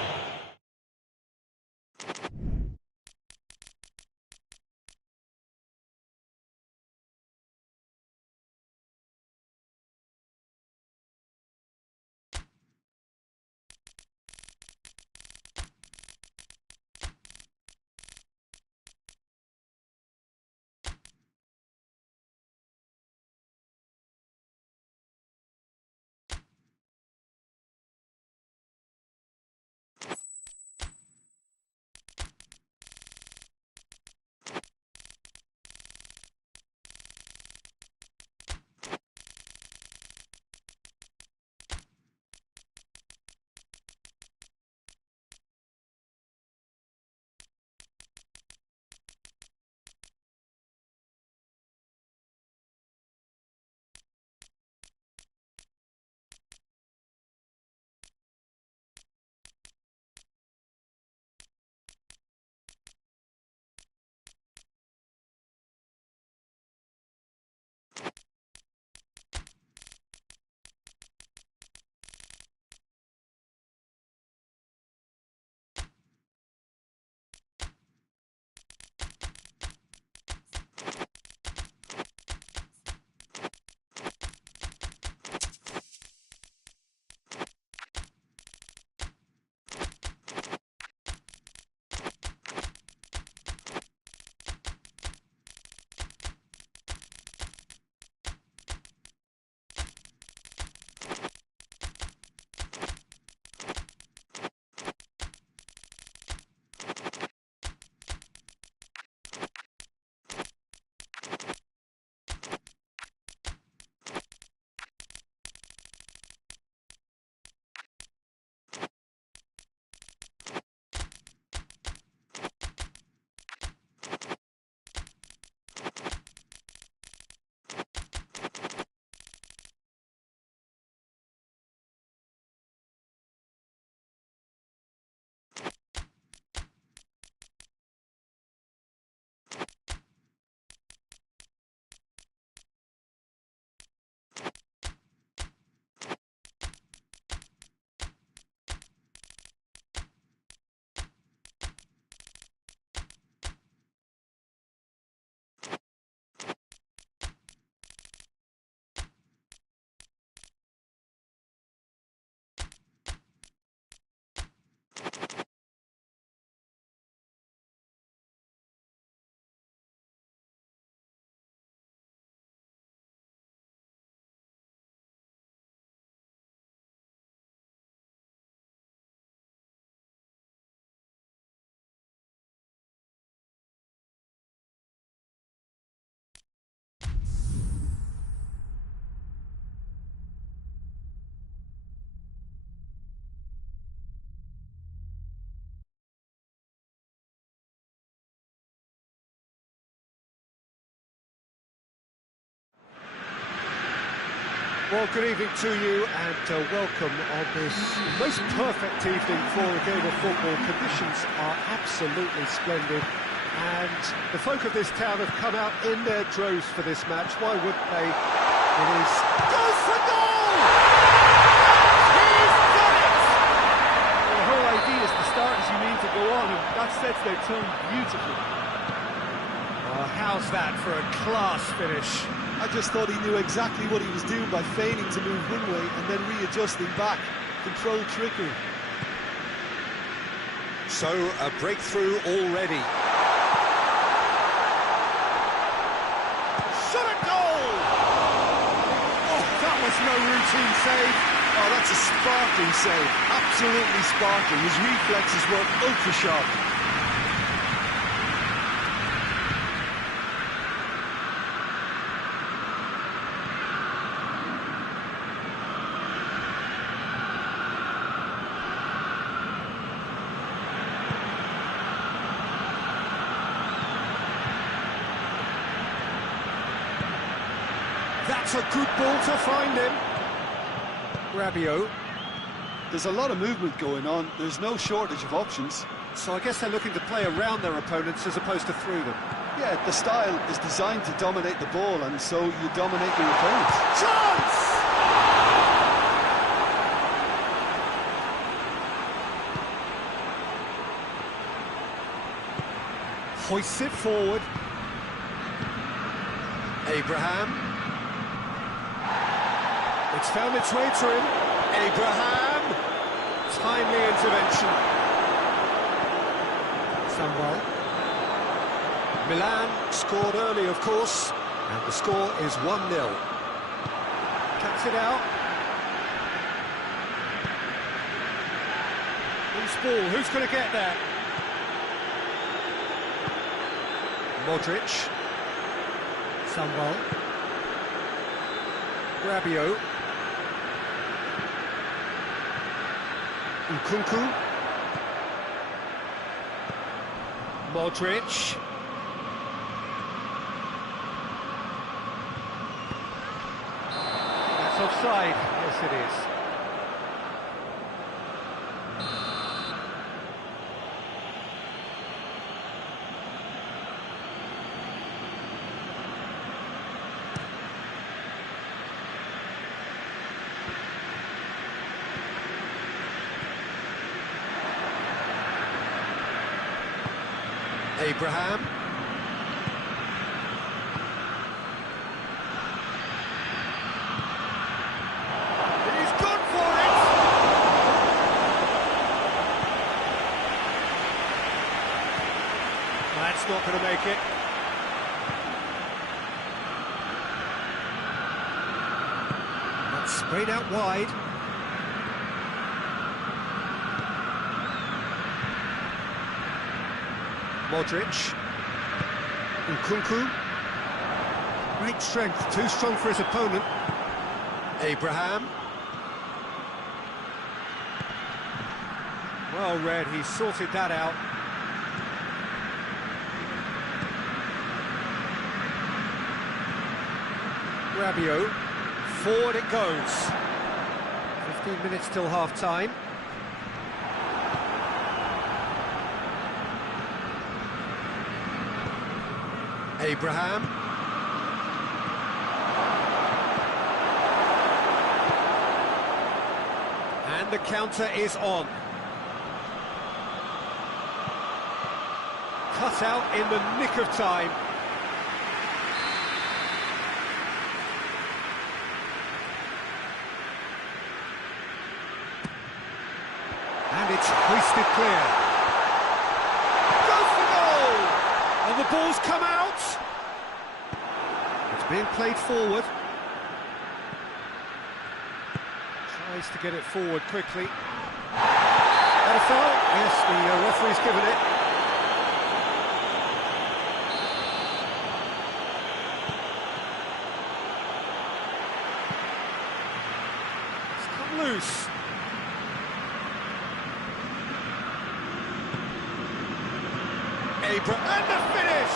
Well, good evening to you and welcome on this most perfect evening for a game of football. Conditions are absolutely splendid and the folk of this town have come out in their droves for this match. Why wouldn't they? It is... Goes for goal! He's done it! Well, the whole idea is to start as you mean to go on, and that sets their tone beautifully. How's that for a class finish? I just thought he knew exactly what he was doing by feigning to move one way and then readjusting back. Controlled trickery. So, a breakthrough already. Shot a goal! Oh, that was no routine save. Oh, that's a sparkling save. Absolutely sparkling. His reflexes were ultra sharp. That's a good ball to find him. Rabiot. There's a lot of movement going on. There's no shortage of options. So I guess they're looking to play around their opponents as opposed to through them. Yeah, the style is designed to dominate the ball, and so you dominate your opponents. Chance! Hoists it forward. Abraham. It's found its way to him. Abraham! Timely intervention. Samuel. Milan scored early, of course, and the score is 1-0. Cuts it out. Loose ball, who's going to get there? Modric. Samuel. Rabiot. Nkunku. Modric. That's offside. Yes, it is. Abraham. He's gone for it! That's not going to make it. That's sprayed out wide. Modric. Nkunku. Great strength, too strong for his opponent. Abraham. Well read, he sorted that out. Rabiot. Forward it goes. 15 minutes till half-time. Abraham. And the counter is on. Cut out in the nick of time. And wide, hoisted clear. Goes for goal! And the ball's come out. It's being played forward. Tries to get it forward quickly. That a foul? Yes, the referee's given it. It's come loose. And the finish!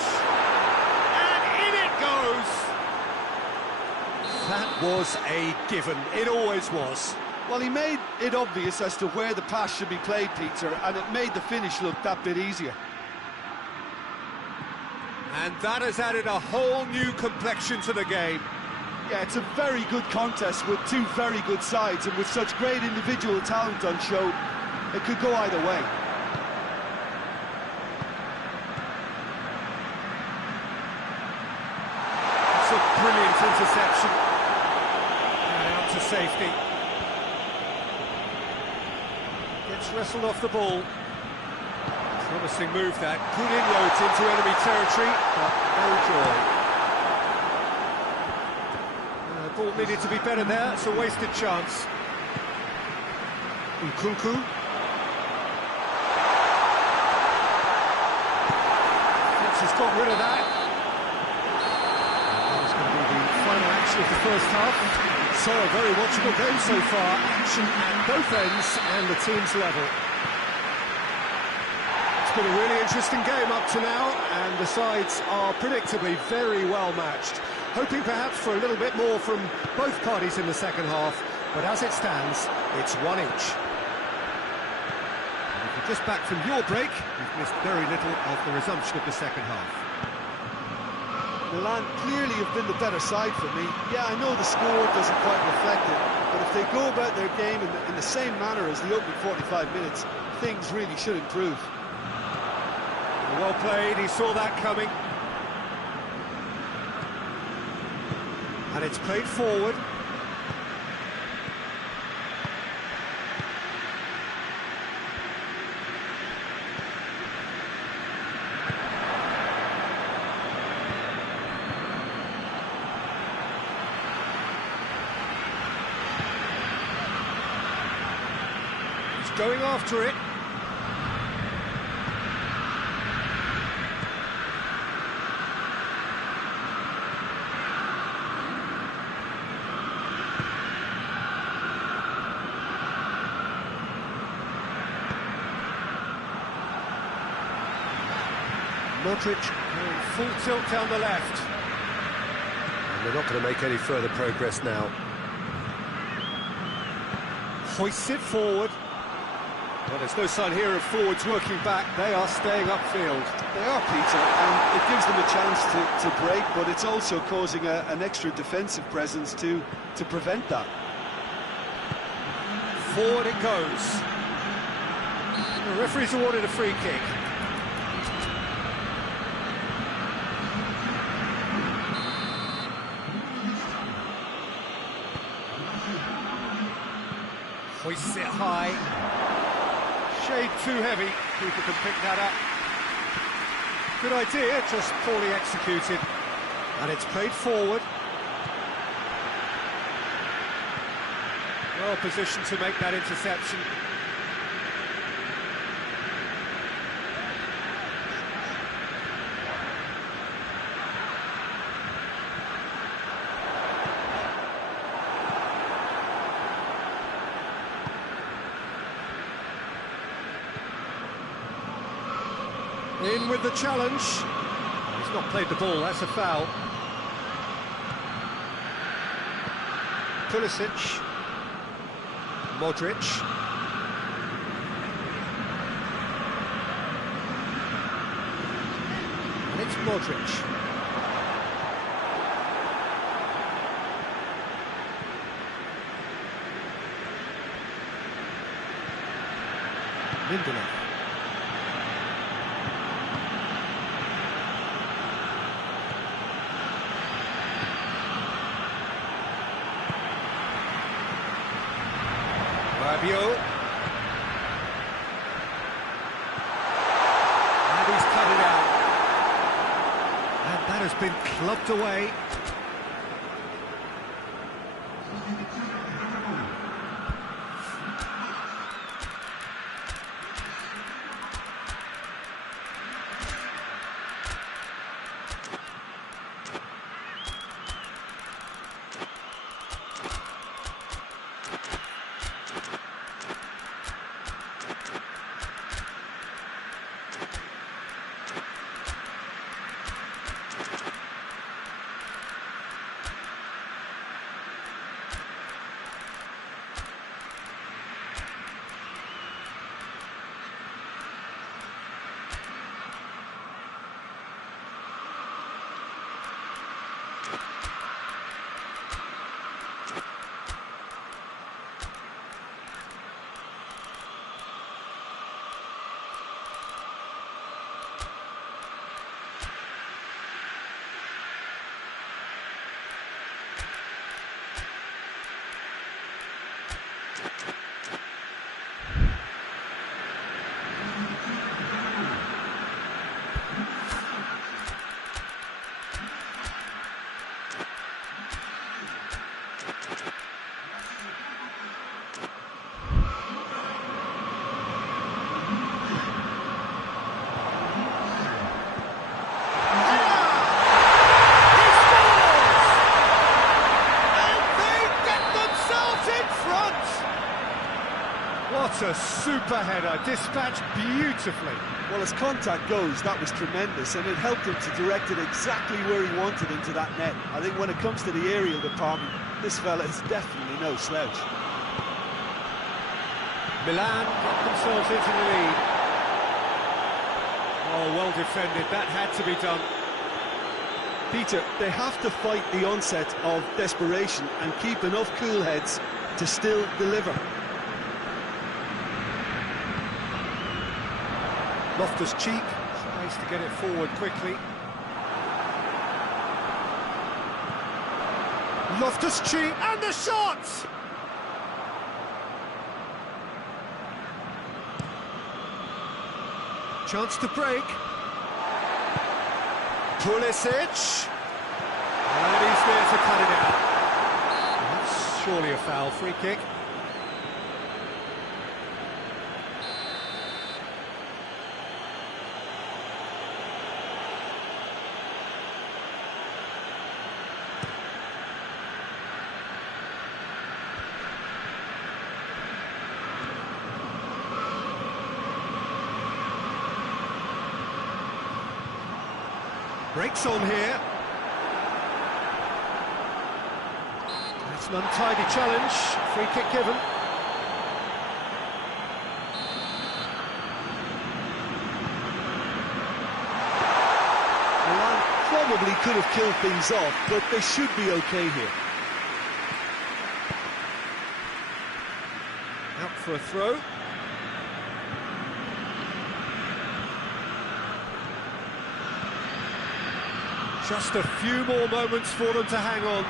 And in it goes! That was a given. It always was. Well, he made it obvious as to where the pass should be played, Peter, and it made the finish look that bit easier. And that has added a whole new complexion to the game. Yeah, it's a very good contest with two very good sides, and with such great individual talent on show, it could go either way. It's a brilliant interception. And out to safety. Gets wrestled off the ball. Promising move that. Good inroads into enemy territory, but no joy. The ball needed to be better there. It's a wasted chance. Nkunku. Has got rid of that. That was going to be the final action of the first half. So a very watchable game so far. Action at both ends and the team's level. It's been a really interesting game up to now, and the sides are predictably very well matched. Hoping perhaps for a little bit more from both parties in the second half, but as it stands, it's one each. Just back from your break, you've missed very little of the resumption of the second half. Milan clearly have been the better side for me. Yeah, I know the score doesn't quite reflect it, but if they go about their game in the same manner as the opening 45 minutes, things really should improve. Well played, he saw that coming. And it's played forward. Going after it. Modric going full tilt down the left. And they're not going to make any further progress now. Hoists it forward. Well, there's no sign here of forwards working back. They are staying upfield. They are, Peter, and it gives them a chance to break, but it's also causing an extra defensive presence to prevent that. Forward it goes. The referee's awarded a free kick. Hoists it high. Shade too heavy, keeper can pick that up. Good idea, just poorly executed. And it's played forward. Well positioned to make that interception. In with the challenge. He's not played the ball, that's a foul. Pulisic. Modric. And it's Modric. Lindelof. Rabiot. Clubbed away. What a super header, dispatched beautifully. Well, as contact goes, that was tremendous, and it helped him to direct it exactly where he wanted into that net. I think when it comes to the aerial department, this fella is definitely no slouch. Milan got themselves into the lead. Oh, well defended, that had to be done. Peter, they have to fight the onset of desperation and keep enough cool heads to still deliver. Loftus-Cheek tries to get it forward quickly. Loftus-Cheek and the shot! Chance to break. Pulisic. And he's there to cut it out. That's surely a foul, free kick. Breaks on here. That's an untidy challenge. Free kick given. Milan probably could have killed things off, but they should be okay here. Out for a throw. Just a few more moments for them to hang on.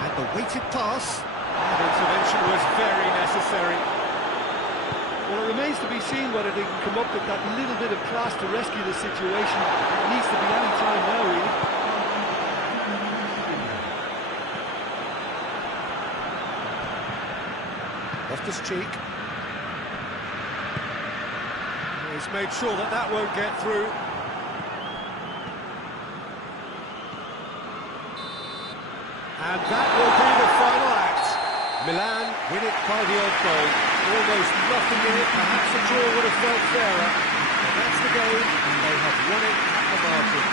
And the weighted pass. That intervention was very necessary. Well, it remains to be seen whether they can come up with that little bit of class to rescue the situation. It needs to be any time now, really. Loftus-Cheek. He's made sure that that won't get through. And that will be the final act. Milan win it by the odd goal. Almost nothing in it. Perhaps a draw would have felt fairer. But that's the game, and they have won it at the margin.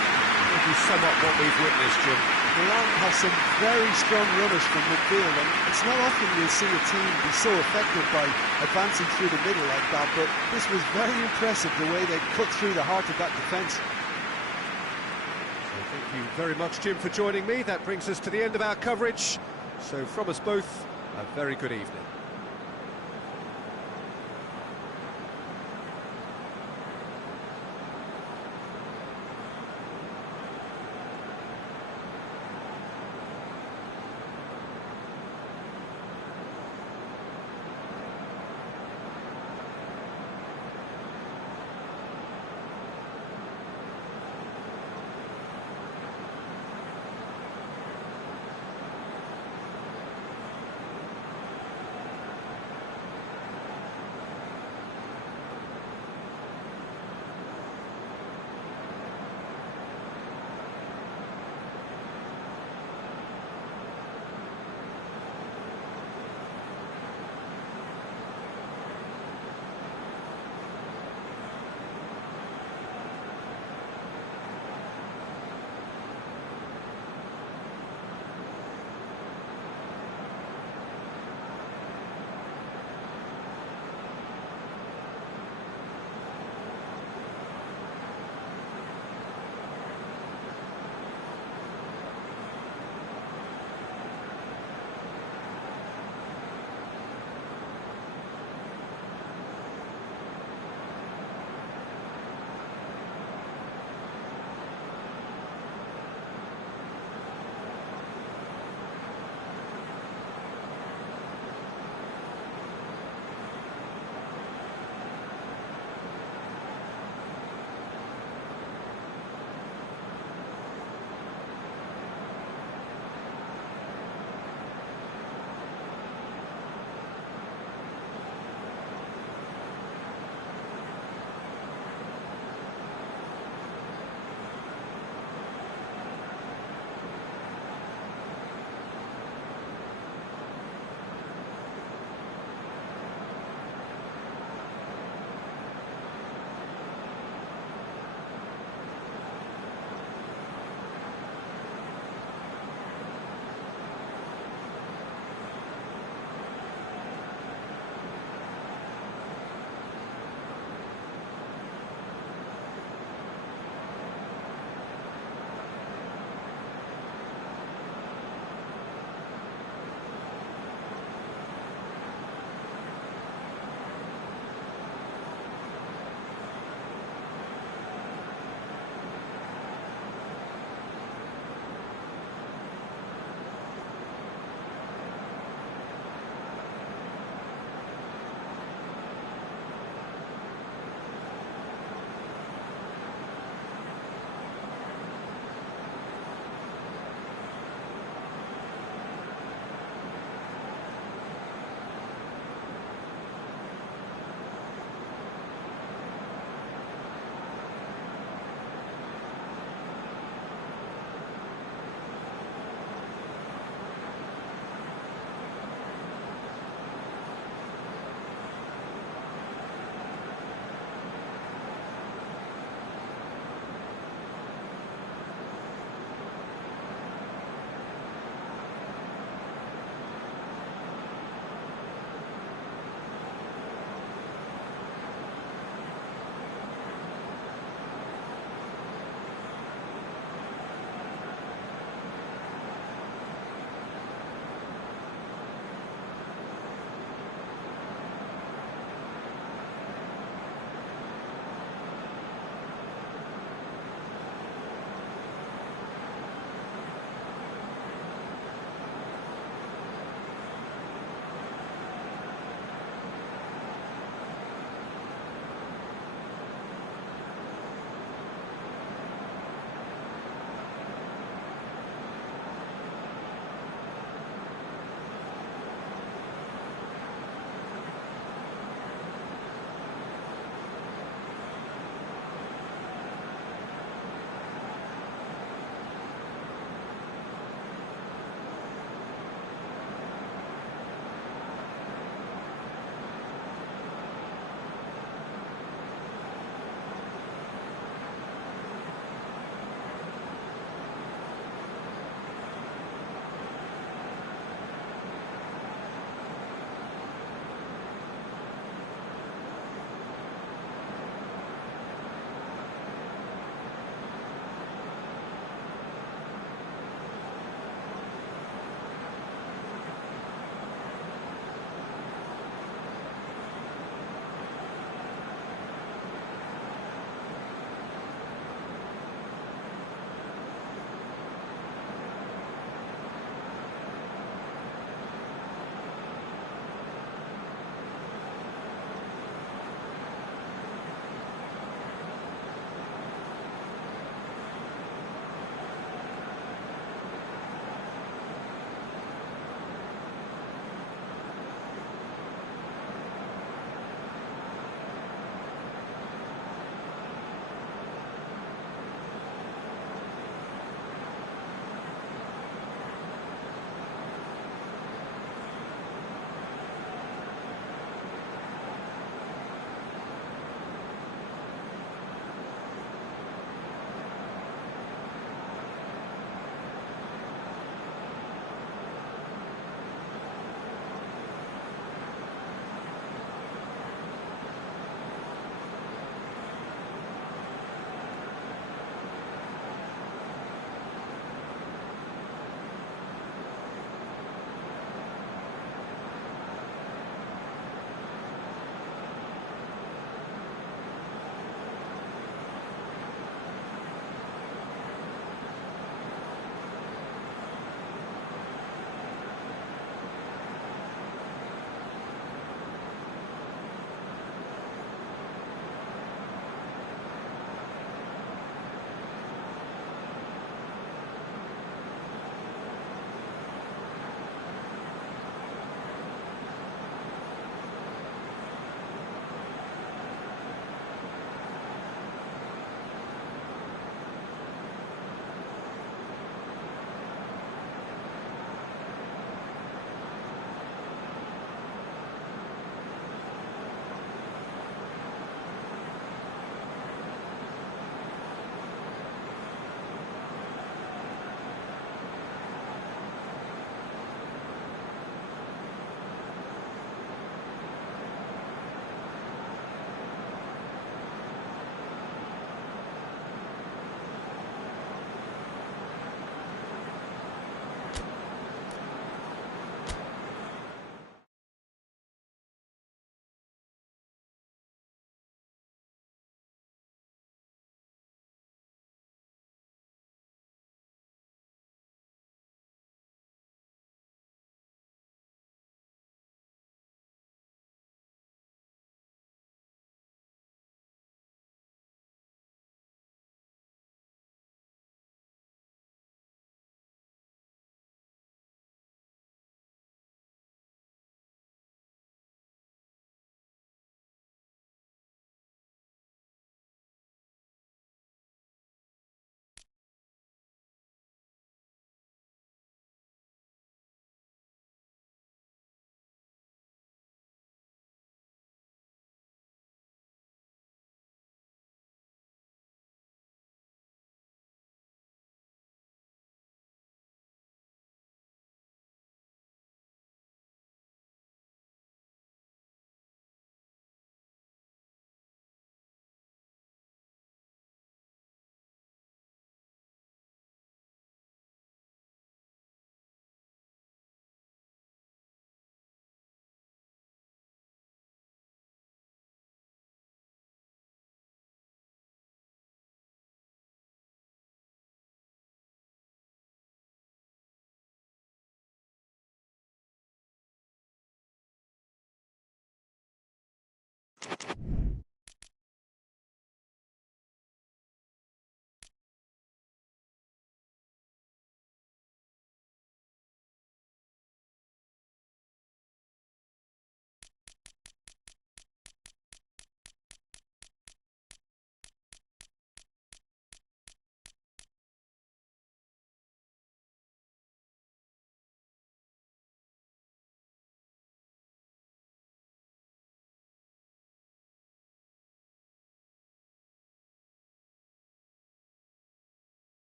If you sum up what we've witnessed, Jim. Milan have some very strong runners from midfield, and it's not often you'll see a team be so effective by advancing through the middle like that, but this was very impressive, the way they cut through the heart of that defence. Thank you very much, Jim, for joining me. That brings us to the end of our coverage. So from us both, a very good evening.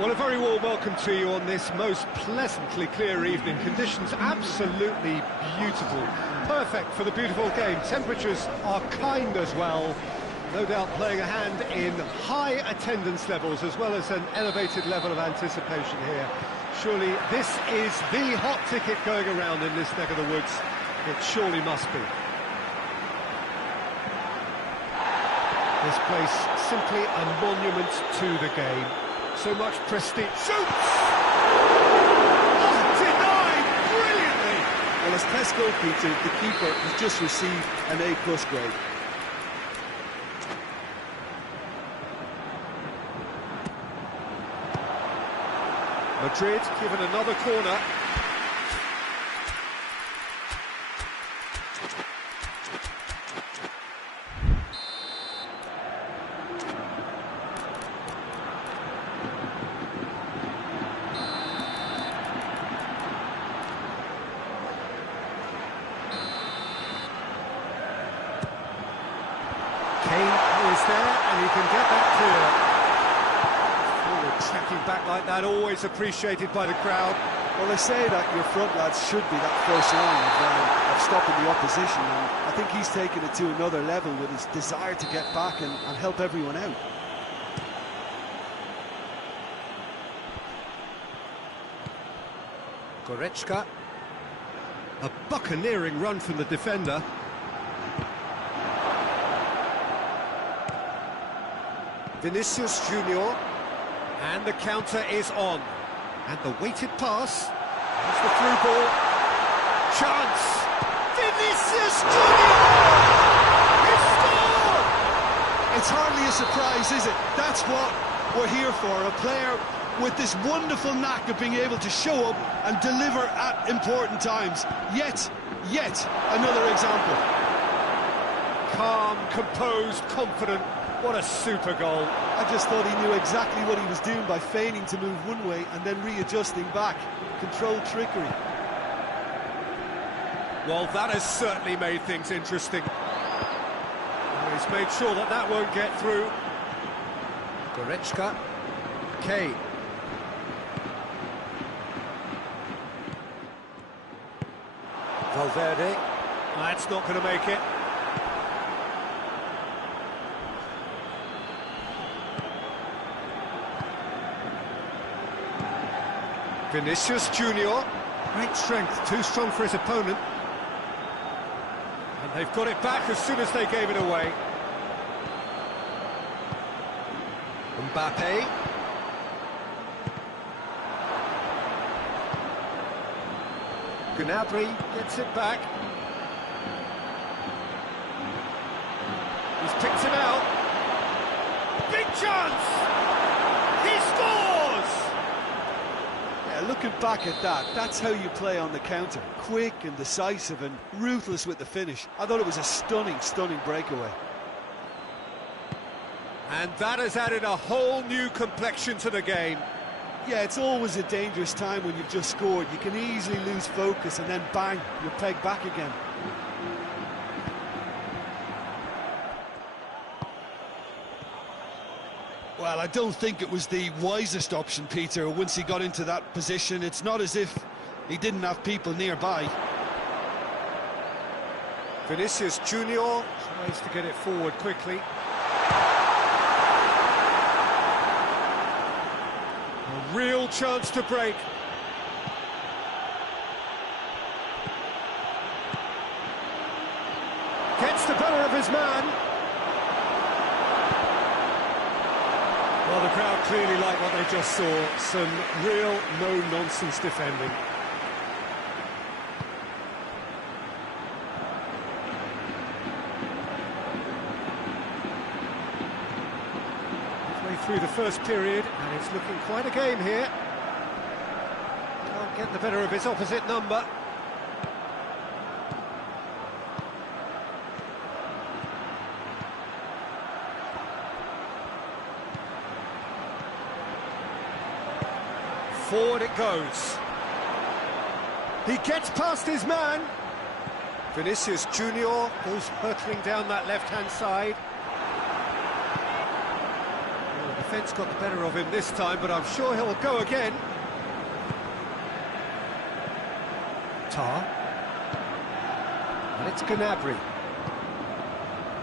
Well, a very warm welcome to you on this most pleasantly clear evening. Conditions absolutely beautiful. Perfect for the beautiful game. Temperatures are kind as well. No doubt playing a hand in high attendance levels as well as an elevated level of anticipation here. Surely this is the hot ticket going around in this neck of the woods. It surely must be. This place simply a monument to the game. So much prestige. Shoots! Oh, denied brilliantly! Well, as test goalkeeper, the keeper has just received an A+ grade. Madrid given another corner. Is there, and he can get that clear. Forward tracking back like that, always appreciated by the crowd. Well, they say that your front lads should be that first line of stopping the opposition, and I think he's taken it to another level with his desire to get back and help everyone out. Goretzka. A buccaneering run from the defender. Vinicius Junior, and the counter is on, and the weighted pass, that's the through ball, chance, Vinicius Junior, he scored! It's hardly a surprise, is it? That's what we're here for, a player with this wonderful knack of being able to show up and deliver at important times. Yet another example. Calm, composed, confident. What a super goal. I just thought he knew exactly what he was doing by feigning to move one way and then readjusting back. Controlled trickery. Well, that has certainly made things interesting. He's made sure that that won't get through. Goretzka. Kane. Valverde. That's not going to make it. Vinicius Junior, great strength, too strong for his opponent. And they've got it back as soon as they gave it away. Mbappe. Gnabry gets it back. He's picked him out. Big chance! He scores! Looking back at that, that's how you play on the counter. Quick and decisive and ruthless with the finish. I thought it was a stunning breakaway. And that has added a whole new complexion to the game. Yeah, it's always a dangerous time when you've just scored. You can easily lose focus and then bang, you're pegged back again. Well, I don't think it was the wisest option, Peter, once he got into that position. It's not as if he didn't have people nearby. Vinicius Junior tries to get it forward quickly. A real chance to break. Gets the better of his man. Well, the crowd clearly like what they just saw. Some real no-nonsense defending. Halfway through the first period, and it's looking quite a game here. Can't get the better of his opposite number. Forward it goes. He gets past his man. Vinicius Junior goes hurtling down that left-hand side. Oh, the defence got the better of him this time, but I'm sure he'll go again. Tar. And it's Gnabry.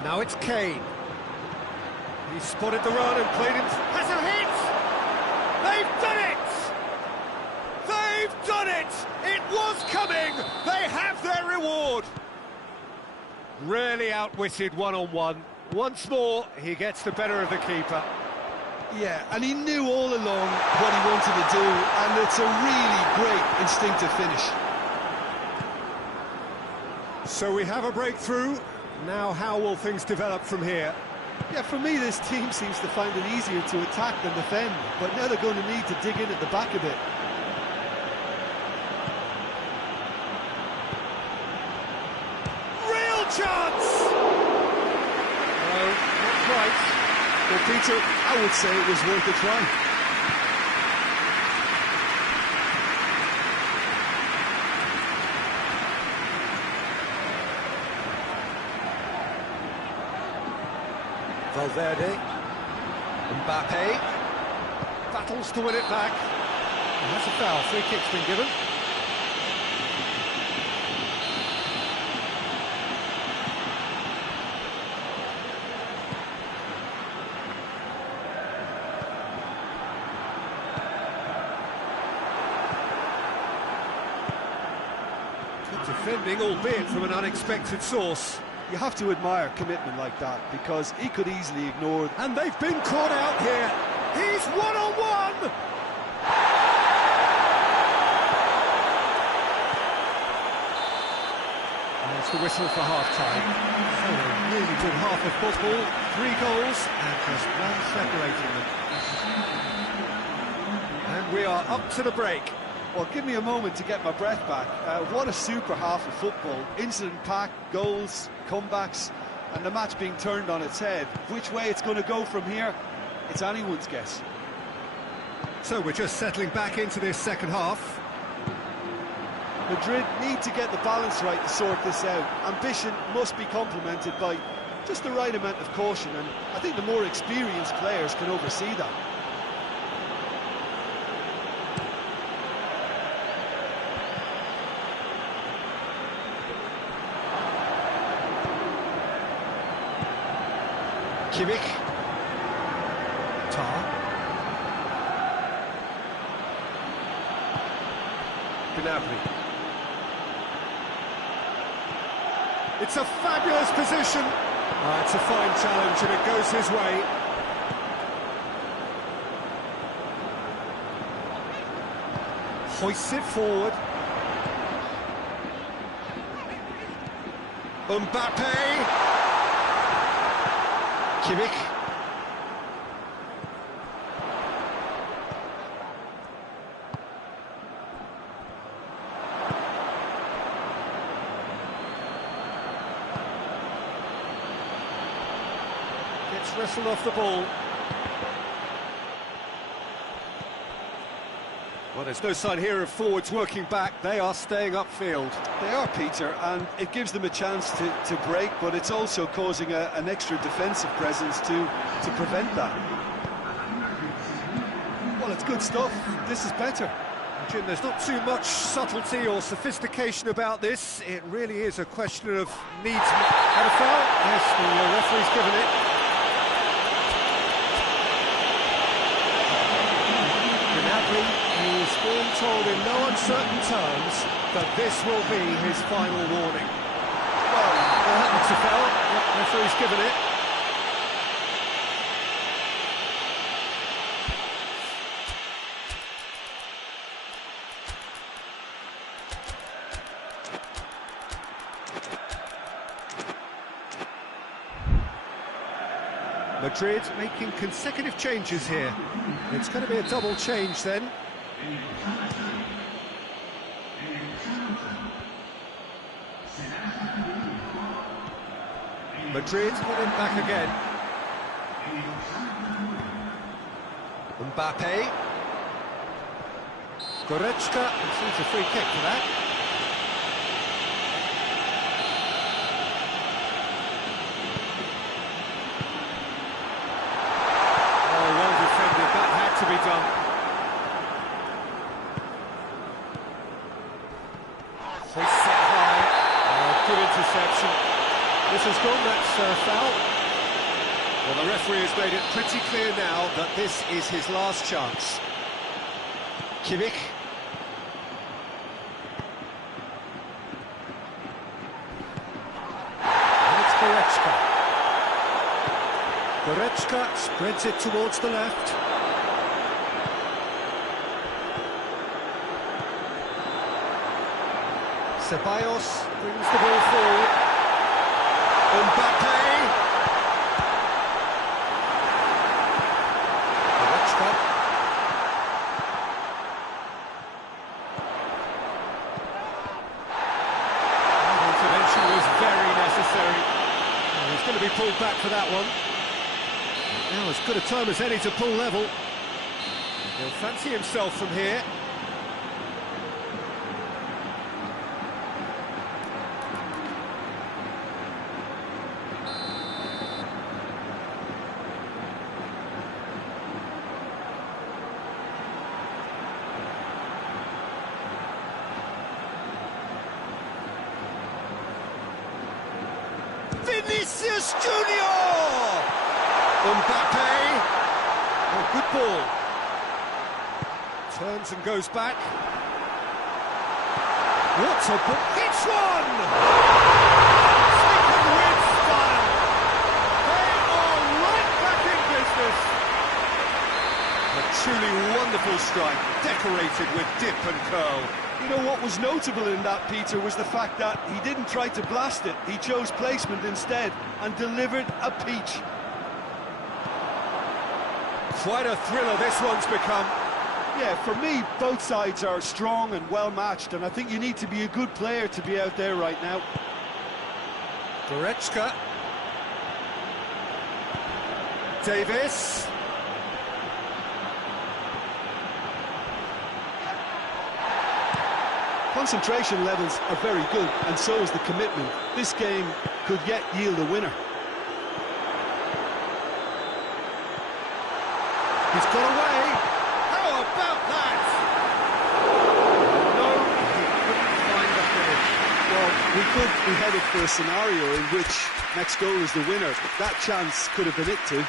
Now it's Kane. He spotted the run and played him. Has a hit! They've done it! They've done it! It was coming! They have their reward! Really outwitted one-on-one. Once more, he gets the better of the keeper. Yeah, and he knew all along what he wanted to do, and it's a really great instinctive finish. So we have a breakthrough. Now how will things develop from here? Yeah, for me, this team seems to find it easier to attack than defend, but now they're going to need to dig in at the back a bit. Real chance! No, not quite. Well, Peter, I would say it was worth a try. Valverde, Mbappe, battles to win it back. And that's a foul, free kick's been given. Good defending, albeit from an unexpected source. You have to admire commitment like that, because he could easily ignore... And they've been caught out here. He's one-on-one! There's the whistle for half-time. So a really good half of football. 3 goals and just one separating them. And we are up to the break. Well, give me a moment to get my breath back. What a super half of football. Incident-packed, goals, comebacks, and the match being turned on its head. Which way it's going to go from here, it's anyone's guess. So we're just settling back into this second half. Madrid need to get the balance right to sort this out. Ambition must be complemented by just the right amount of caution, and I think the more experienced players can oversee that. Kimmich. Tar. Gnabry. It's a fabulous position. It's a fine challenge and it goes his way. Hoists it forward. Mbappe. Kimmich. Gets wrestled off the ball. Well, there's no sign here of forwards working back. They are staying upfield. They are, Peter, and it gives them a chance to break, but it's also causing an extra defensive presence to prevent that. Well, it's good stuff. This is better. Jim, there's not too much subtlety or sophistication about this. It really is a question of needs. Had a foul? Yes, the referee's given it. Gnabry is being told in no uncertain terms that this will be his final warning. Well, it's a foul. Yep, referee's given it. Madrid making consecutive changes here. It's going to be a double change then. Madrid put him back again. Mbappe. Goretzka receives a free kick for that. Oh, well defended. done. They set high. Good interception. This has gone, that's foul. Well, the referee has made it pretty clear now that this is his last chance. Kimmich. And it's Goretzka. Goretzka spreads it towards the left. Ceballos brings the ball forward. Mbappe. Goretzka. That intervention was very necessary. Oh, he's going to be pulled back for that one. Now as good a time as any to pull level. He'll fancy himself from here. Vinicius Junior! Mbappe! Oh, good ball. Turns and goes back. What a ball! Hits one! Sleeping with style. They are right back in business. A truly wonderful strike, decorated with dip and curl. You know what was notable in that, Peter, was the fact that he didn't try to blast it. He chose placement instead and delivered a peach. Quite a thriller this one's become. Yeah, for me, both sides are strong and well-matched, and I think you need to be a good player to be out there right now. Goretzka. Davis. Concentration levels are very good, and so is the commitment. This game could yet yield a winner. He's got away. How about that? No, he couldn't find the finish. Well, we could be headed for a scenario in which next goal is the winner. That chance could have been it too.